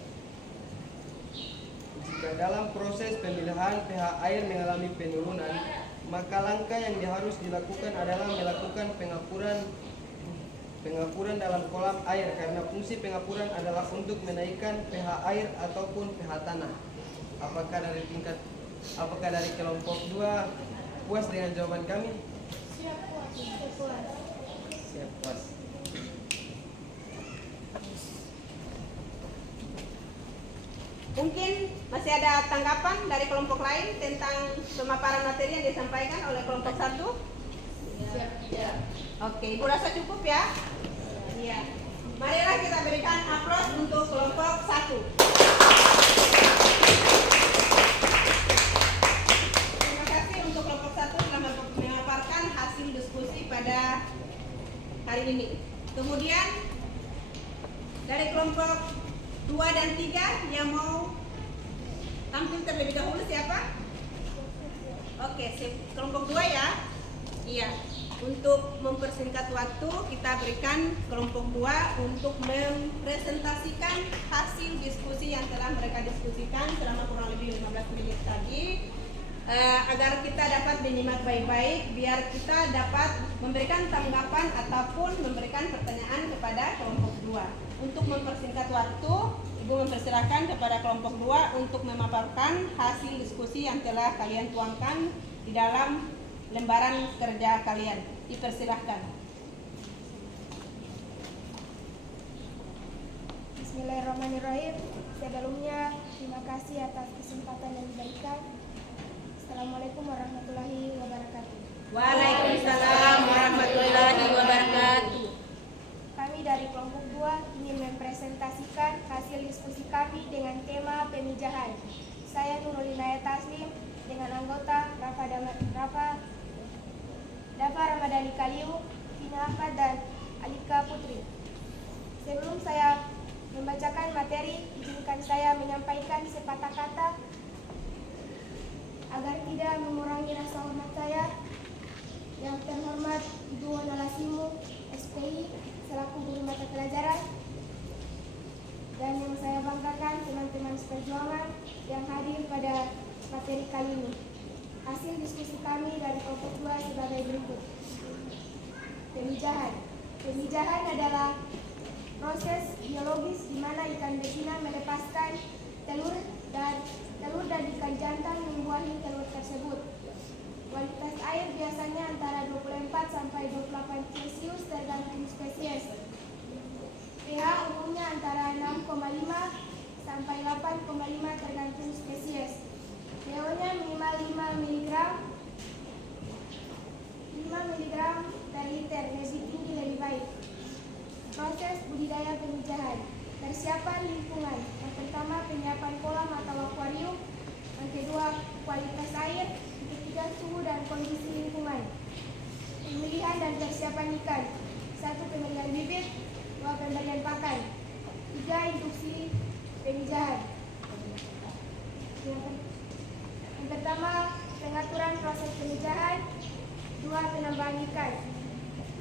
Jika dalam proses pemilihan pH air mengalami penurunan, maka langkah yang harus dilakukan adalah melakukan pengapuran dalam kolam air, karena fungsi pengapuran adalah untuk menaikkan pH air ataupun pH tanah. Apakah dari kelompok 2 puas dengan jawaban kami? Siap puas. Siap puas. Mungkin masih ada tanggapan dari kelompok lain tentang pemaparan materi yang disampaikan oleh kelompok 1? Siap. Ya. Oke, Ibu rasa cukup ya? Iya. Marilah kita berikan aplaus untuk kelompok 1. Terima kasih untuk kelompok 1 telah memaparkan hasil diskusi pada hari ini. Kemudian dari kelompok 2 dan 3 yang mau tampil terlebih dahulu siapa? Oke, kelompok 2 ya. Iya. Untuk mempersingkat waktu, kita berikan kelompok 2 untuk mempresentasikan hasil diskusi yang telah mereka diskusikan selama kurang lebih 15 menit tadi, agar kita dapat menyimak baik-baik, biar kita dapat memberikan tanggapan ataupun memberikan pertanyaan kepada kelompok 2. Untuk mempersingkat waktu, Ibu mempersilahkan kepada kelompok 2 untuk memaparkan hasil diskusi yang telah kalian tuangkan di dalam lembaran kerja kalian. Dipersilahkan. Bismillahirrahmanirrahim. Sebelumnya terima kasih atas kesempatan yang diberikan. Assalamualaikum warahmatullahi wabarakatuh. Waalaikumsalam warahmatullahi wabarakatuh. Kami dari kelompok 2 ingin mempresentasikan hasil diskusi kami dengan tema pemijahan. Saya Nurul Inayat Taslim dengan anggota Dafa Ramadhani Kaliu, Fina Ahmad dan Alika Putri. Sebelum saya membacakan materi, izinkan saya menyampaikan sepatah kata agar tidak mengurangi rasa hormat saya. Yang terhormat Ibu Wana Lasimu, SPI, selaku guru mata pelajaran, dan yang saya banggakan teman seperjuangan yang hadir pada materi kali ini. Hasil diskusi kami dari kelompok 2 sebagai berikut. Pemijahan. Pemijahan adalah proses biologis di mana ikan betina melepaskan telur dan ikan jantan membuahi telur tersebut. Kualitas air biasanya antara 24 sampai 28 Celcius tergantung spesies. pH umumnya antara 6,5 sampai 8,5 tergantung spesies. pH-nya minimal 5 mg per liter, lebih tinggi lebih baik. Proses budidaya pemijahan. Persiapan lingkungan. Yang pertama, penyiapan kolam atau akuarium. Yang kedua, kualitas air. Yang ketiga, suhu dan kondisi lingkungan. Pemilihan dan persiapan ikan. 1. Pemberian bibit. 2. Pemberian pakan. 3. Induksi pemijahan. Yang pertama, pengaturan proses pemijahan. 2. Penambahan ikan.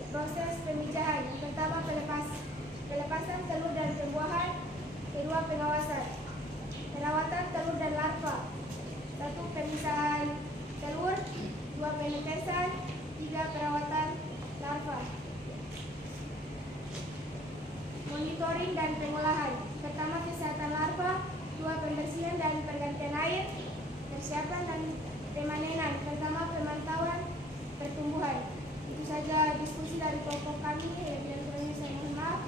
Proses pemijahan. Yang pertama, pelepasan telur dan pembuahan. Kedua, pengawasan. Perawatan telur dan larva. 1. Pemisahan telur. 2. Penetesan. 3. Perawatan larva. Monitoring dan pengolahan. Pertama, kesehatan larva. 2. Pembersihan dan pergantian air. Persiapan dan pemanenan. Pertama, pemantauan pertumbuhan. Itu saja diskusi dari kelompok kami. Dan kurangnya saya mohon maaf.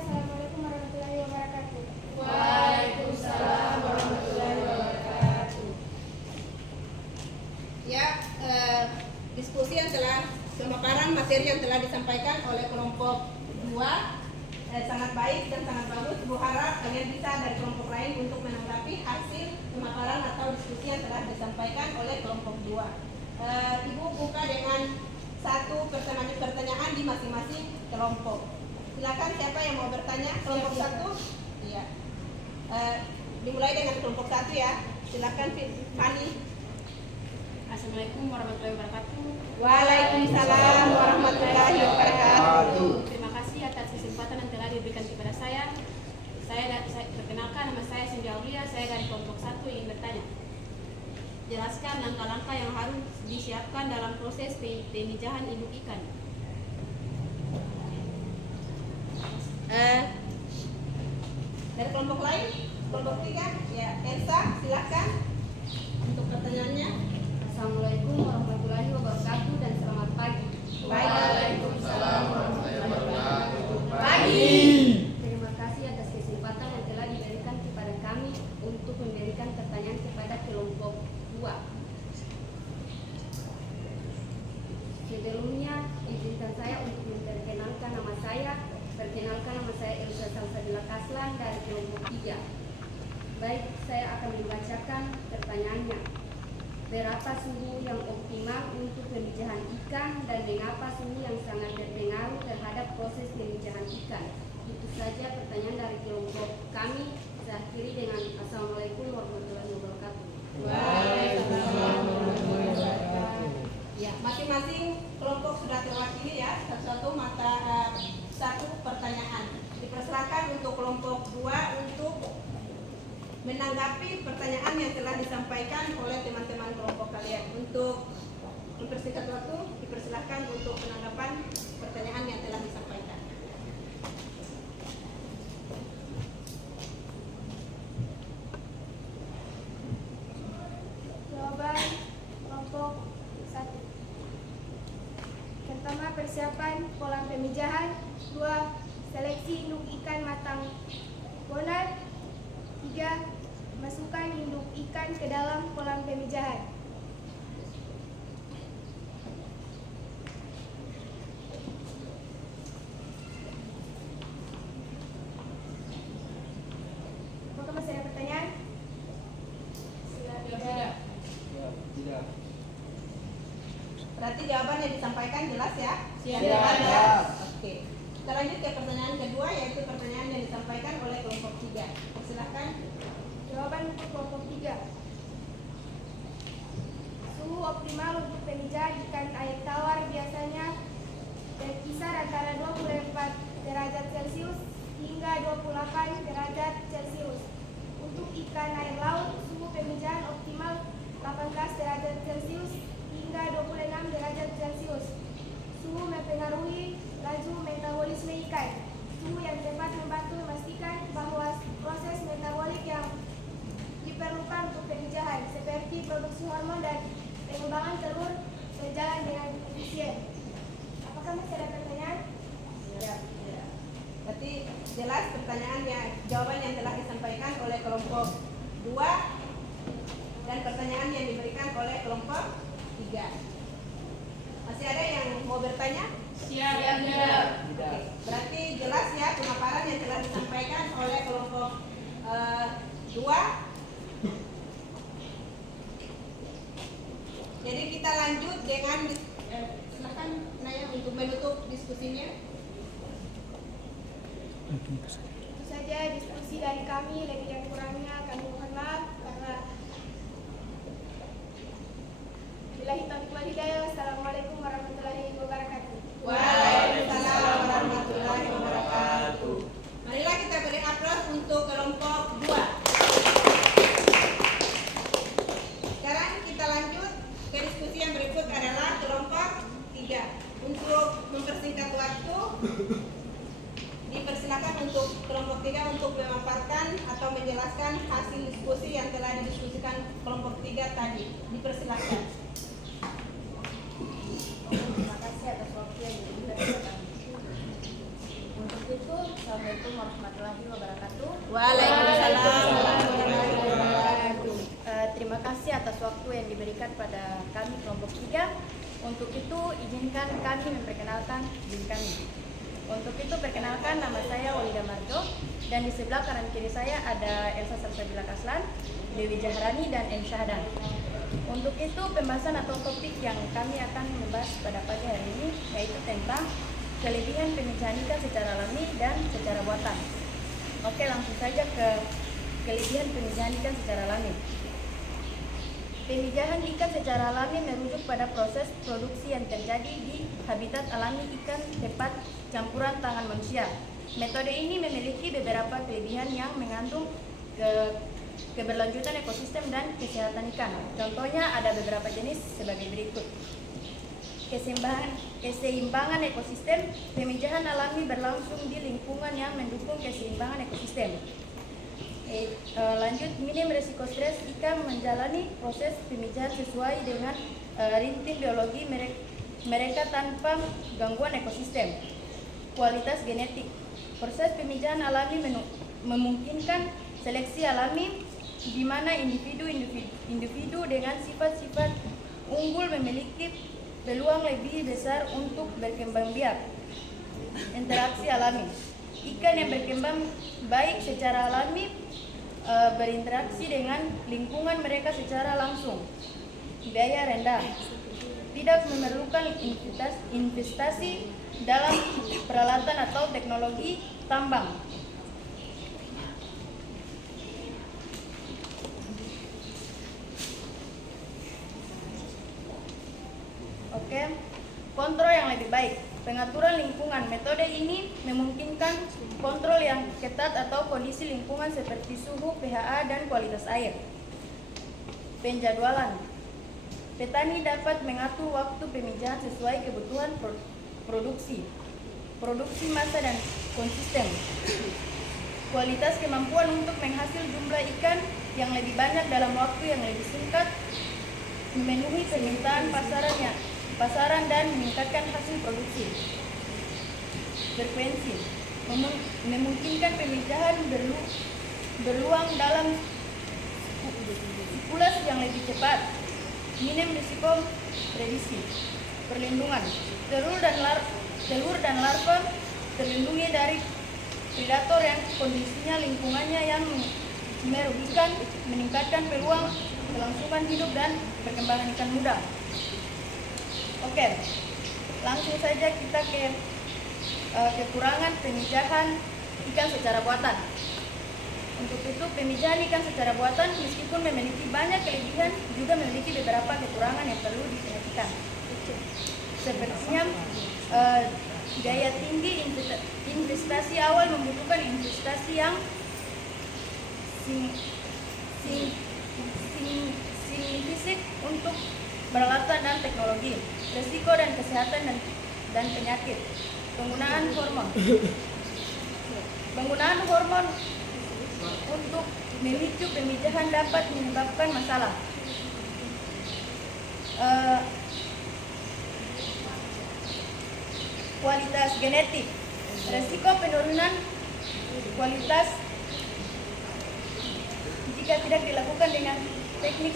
Assalamualaikum warahmatullahi wabarakatuh. Waalaikumsalam warahmatullahi wabarakatuh. Ya, diskusi yang telah pemaparan materi yang telah disampaikan oleh kelompok 2 sangat baik dan sangat bagus. Berharap kalian bisa dari kelompok lain untuk menanggapi hasil pemaparan atau diskusi yang telah disampaikan oleh kelompok 2. Ibu buka dengan satu pertanyaan di masing-masing kelompok. Silakan siapa yang mau bertanya? Kelompok 1? Iya. Dimulai dengan kelompok 1 ya. Silakan Fani. Assalamualaikum warahmatullahi wabarakatuh. Waalaikumsalam warahmatullahi wabarakatuh. Terima kasih atas kesempatan yang telah diberikan kepada saya. Saya perkenalkan, nama saya Cindy Aulia. Saya dari kelompok 1 ingin bertanya. Jelaskan langkah-langkah yang harus disiapkan dalam proses pemijahan induk ikan. Dari kelompok lain, kelompok 3, ya Elsa, silakan untuk pertanyaannya. Assalamualaikum warahmatullahi wabarakatuh dan selamat pagi. Waalaikumsalam warahmatullahi wabarakatuh. Pagi. Terima kasih atas kesempatan yang telah diberikan kepada kami untuk memberikan pertanyaan kepada kelompok 2. Sebelumnya, izinkan saya untuk memperkenalkan nama saya. Perkenalkan, nama saya Elsa Salsabila Kaslan dari kelompok 3. Baik, saya akan membacakan pertanyaannya. Berapa suhu yang optimal untuk pemijahan ikan dan mengapa suhu yang sangat berpengaruh terhadap proses pemijahan ikan? Itu saja pertanyaan dari kelompok kami. Saya akhiri dengan Assalamualaikum warahmatullahi wabarakatuh. Waalaikumsalam warahmatullahi wabarakatuh. Ya, masing-masing kelompok sudah terwakili ya. Satu pertanyaan. Dipersilakan untuk kelompok 2 untuk menanggapi pertanyaan yang telah disampaikan oleh teman-teman kelompok kalian. Untuk mempersingkat waktu, dipersilakan untuk penanggapan pertanyaan yang telah disampaikan. Jawaban kelompok 1. Pertama, persiapan kolam pemijahan. 2. Seleksi induk ikan matang bonar. 3. Masukkan induk ikan ke dalam kolam pemijahan. Apakah masih ada pertanyaan? Tidak. Berarti jawaban yang disampaikan jelas ya? Jelas. Oke. Kita lanjut ke pertanyaan kedua, yaitu pertanyaan yang disampaikan oleh kelompok 3. Silakan. Jawaban untuk kelompok 3. Suhu optimal untuk pemijahan ikan air tawar biasanya berkisar antara 24 derajat Celcius hingga 28 derajat Celcius ikan air laut, suhu pemijahan optimal 18 derajat Celcius hingga 26 derajat Celcius. Suhu mempengaruhi laju metabolisme ikan. Suhu yang tepat membantu memastikan bahwa proses metabolik yang diperlukan untuk pemijahan seperti produksi hormon dan pengembangan telur berjalan dengan efisien. Apakah masih ada pertanyaan? Ya. Berarti jelas pertanyaannya, jawaban yang telah disampaikan oleh kelompok 2 dan pertanyaan yang diberikan oleh kelompok 3. Masih ada yang mau bertanya? Siap. Oke. Berarti jelas ya pemaparan yang telah disampaikan oleh kelompok 2. Jadi kita lanjut dengan silakan Naya untuk menutup diskusinya. Itu saja diskusi dari kami, lebih dan kurangnya kami mohon maaf karena billahi taufiq wal hidayah. Wassalamualaikum warahmatullahi wabarakatuh. Waalaikumsalam warahmatullahi wabarakatuh. Marilah kita beri aplaus untuk kelompok 2. Sekarang kita lanjut ke diskusi yang berikut adalah kelompok 3. Untuk mempersingkat waktu, dipersilakan untuk kelompok 3 untuk memaparkan atau menjelaskan hasil diskusi yang telah didiskusikan kelompok 3 tadi. Dipersilakan. Terima kasih atas waktu yang diberikan. Untuk itu, Assalamualaikum warahmatullahi wabarakatuh. Waalaikumsalam warahmatullahi wabarakatuh. Terima kasih atas waktu yang diberikan pada kami kelompok 3. Untuk itu, izinkan kami memperkenalkan diri kami. Untuk itu, perkenalkan, nama saya Walida Marjo, dan di sebelah kanan kiri saya ada Elsa Salsabila Kaslan, Dewi Jahrani, dan M. Syahdan. Untuk itu, pembahasan atau topik yang kami akan membahas pada pagi hari ini yaitu tentang kelebihan pemijahan ikan secara alami dan secara buatan. Oke, langsung saja ke kelebihan pemijahan ikan secara alami. Pemijahan ikan secara alami merujuk pada proses produksi yang terjadi di habitat alami ikan tempat campuran tangan manusia. Metode ini memiliki beberapa kelebihan yang mengandung keberlanjutan ekosistem dan kesehatan ikan. Contohnya ada beberapa jenis sebagai berikut. Keseimbangan ekosistem. Pemijahan alami berlangsung di lingkungan yang mendukung keseimbangan ekosistem. Lanjut, minim risiko stres. Ikan menjalani proses pemijahan sesuai dengan ritme biologi mereka tanpa gangguan ekosistem. Kualitas genetik. Proses pemijahan alami memungkinkan seleksi alami di mana individu dengan sifat-sifat unggul memiliki peluang lebih besar untuk berkembang biak. Interaksi alami. Ikan yang berkembang baik secara alami berinteraksi dengan lingkungan mereka secara langsung. Biaya rendah. Tidak memerlukan investasi dalam peralatan atau teknologi tambang. Oke, kontrol yang lebih baik. Pengaturan lingkungan. Metode ini memungkinkan kontrol yang ketat atau kondisi lingkungan seperti suhu, pH, dan kualitas air. Penjadwalan. Petani dapat mengatur waktu pemijahan sesuai kebutuhan produksi massa dan konsisten. Kualitas kemampuan untuk menghasil jumlah ikan yang lebih banyak dalam waktu yang lebih singkat, memenuhi permintaan pasaran dan meningkatkan hasil produksi. Frekuensi. Memungkinkan pemijahan berulang dalam siklus yang lebih cepat. Minim risiko prediksi. Perlindungan. Telur dan larva terlindungi dari predator yang kondisinya lingkungannya yang merugikan, meningkatkan peluang kelangsungan hidup dan perkembangan ikan muda. Oke, langsung saja kita ke kekurangan pemijahan ikan secara buatan. Untuk itu, pemijahan ikan secara buatan meskipun memiliki banyak kelebihan juga memiliki beberapa kekurangan yang perlu diperhatikan. Sepertinya biaya tinggi, investasi awal membutuhkan investasi yang fisik untuk peralatan dan teknologi, risiko dan kesehatan dan penyakit, penggunaan hormon untuk memicu pemijahan dapat menyebabkan masalah. Kualitas genetik, risiko penurunan kualitas jika tidak dilakukan dengan teknik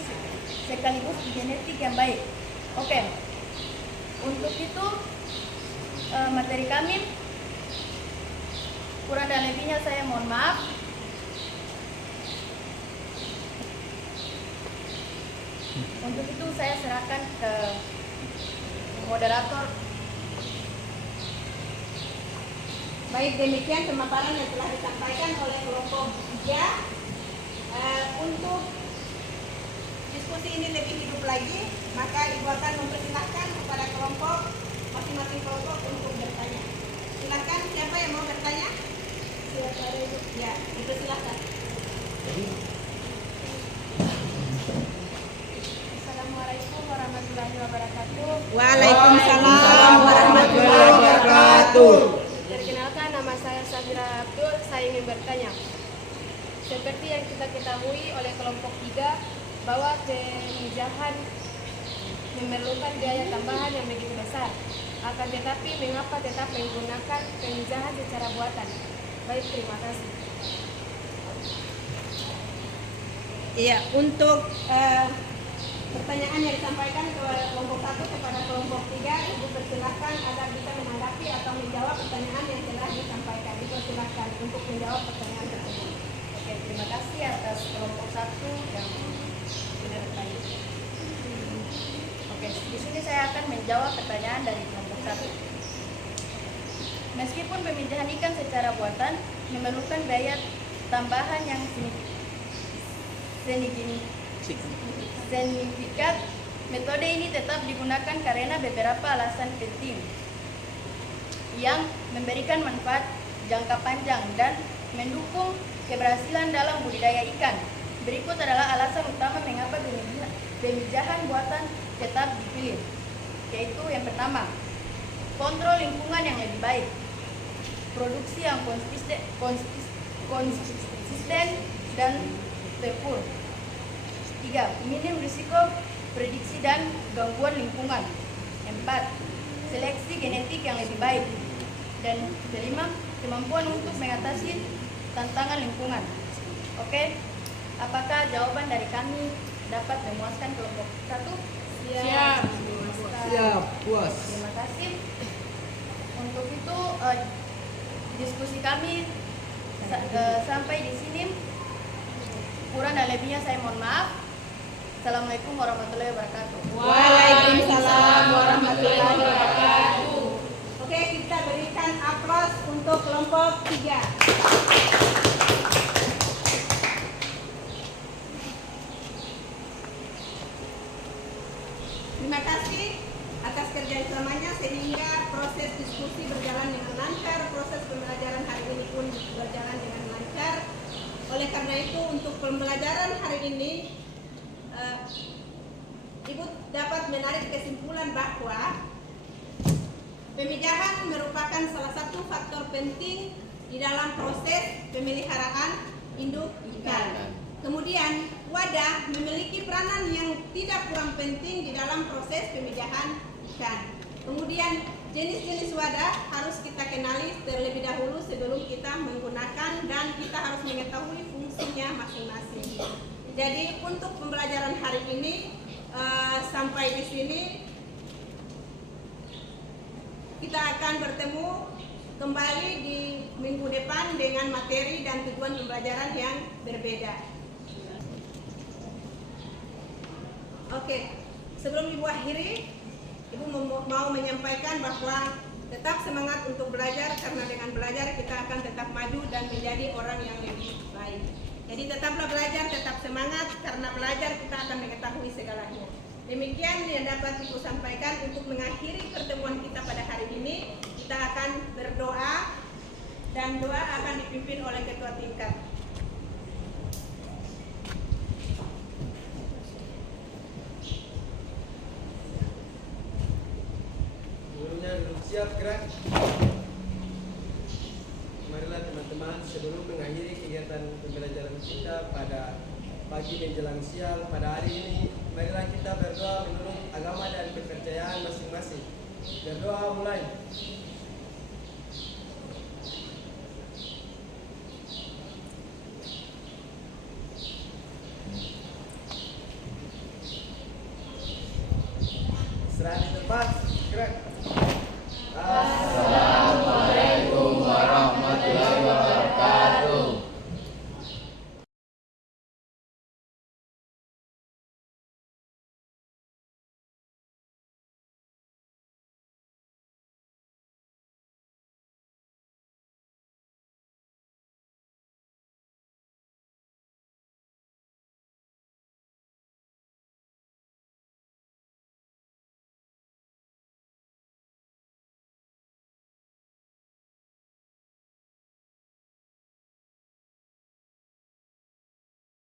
sekaligus genetik yang baik. Oke, untuk itu materi kami kurang dan lebihnya saya mohon maaf. Untuk itu saya serahkan ke moderator. Baik, demikian pemaparan yang telah disampaikan oleh kelompok 3. Untuk diskusi ini lebih hidup lagi, maka Ibu akan mempersilahkan kepada masing-masing kelompok untuk bertanya. Silakan, siapa yang mau bertanya? Ya, dipersilahkan. Assalamualaikum warahmatullahi wabarakatuh. Waalaikumsalam warahmatullahi wabarakatuh. Perkenalkan, nama saya Sabira Abdul. Saya ingin bertanya. Seperti yang kita ketahui oleh kelompok 3 bahwa pemijahan memerlukan biaya tambahan yang begitu besar. Akan tetapi mengapa tetap menggunakan pemijahan secara buatan? Baik, terima kasih. Iya, untuk pertanyaan yang disampaikan ke kelompok 1 kepada kelompok 3, Ibu persilahkan agar bisa menanggapi atau menjawab pertanyaan yang telah disampaikan. Dipersilahkan untuk menjawab pertanyaan tersebut. Oke, terima kasih atas kelompok 1 yang sudah bertanya. Oke, di sini saya akan menjawab pertanyaan dari kelompok 1. Meskipun pemijahan ikan secara buatan memerlukan biaya tambahan yang signifikan, metode ini tetap digunakan karena beberapa alasan penting yang memberikan manfaat jangka panjang dan mendukung keberhasilan dalam budidaya ikan. Berikut adalah alasan utama mengapa pemijahan buatan tetap dipilih, yaitu yang pertama, kontrol lingkungan yang lebih baik, produksi yang konsisten dan terukur. 3. Minim risiko prediksi dan gangguan lingkungan. 4. Seleksi genetik yang lebih baik. Dan 5. Kemampuan untuk mengatasi tantangan lingkungan. Oke, apakah jawaban dari kami dapat memuaskan kelompok 1? Siap. Siap, puas. Terima kasih. Untuk itu diskusi kami sampai di sini. Kurang dan lebihnya saya mohon maaf. Assalamualaikum warahmatullahi wabarakatuh. Waalaikumsalam warahmatullahi wabarakatuh. Oke, kita berikan aplaus untuk kelompok 3. Terima kasih atas kerja selamanya sehingga proses diskusi berjalan dengan lancar, proses pembelajaran hari ini pun berjalan dengan lancar. Oleh karena itu, untuk pembelajaran hari ini Ibu dapat menarik kesimpulan bahwa pemijahan merupakan salah satu faktor penting di dalam proses pemeliharaan induk ikan. Kemudian, wadah memiliki peranan yang tidak kurang penting di dalam proses pemijahan ikan. Kemudian, jenis-jenis wadah harus kita kenali terlebih dahulu sebelum kita menggunakan, dan kita harus mengetahui fungsinya masing-masing. Jadi untuk pembelajaran hari ini sampai di sini, kita akan bertemu kembali di minggu depan dengan materi dan tujuan pembelajaran yang berbeda. Oke, sebelum Ibu akhiri, Ibu mau menyampaikan bahwa tetap semangat untuk belajar, karena dengan belajar kita akan tetap maju dan menjadi orang yang lebih baik. Jadi tetaplah belajar, tetap semangat, karena belajar kita akan mengetahui segalanya. Demikian yang dapat Ibu sampaikan untuk mengakhiri pertemuan kita pada hari ini. Kita akan berdoa, dan doa akan dipimpin oleh Ketua Tingkat. gerak. Marilah teman-teman, sebelum mengakhiri kegiatan pembelajaran kita pada pagi menjelang siang pada hari ini, marilah kita berdoa menurut agama dan kepercayaan masing-masing. Berdoa mulai.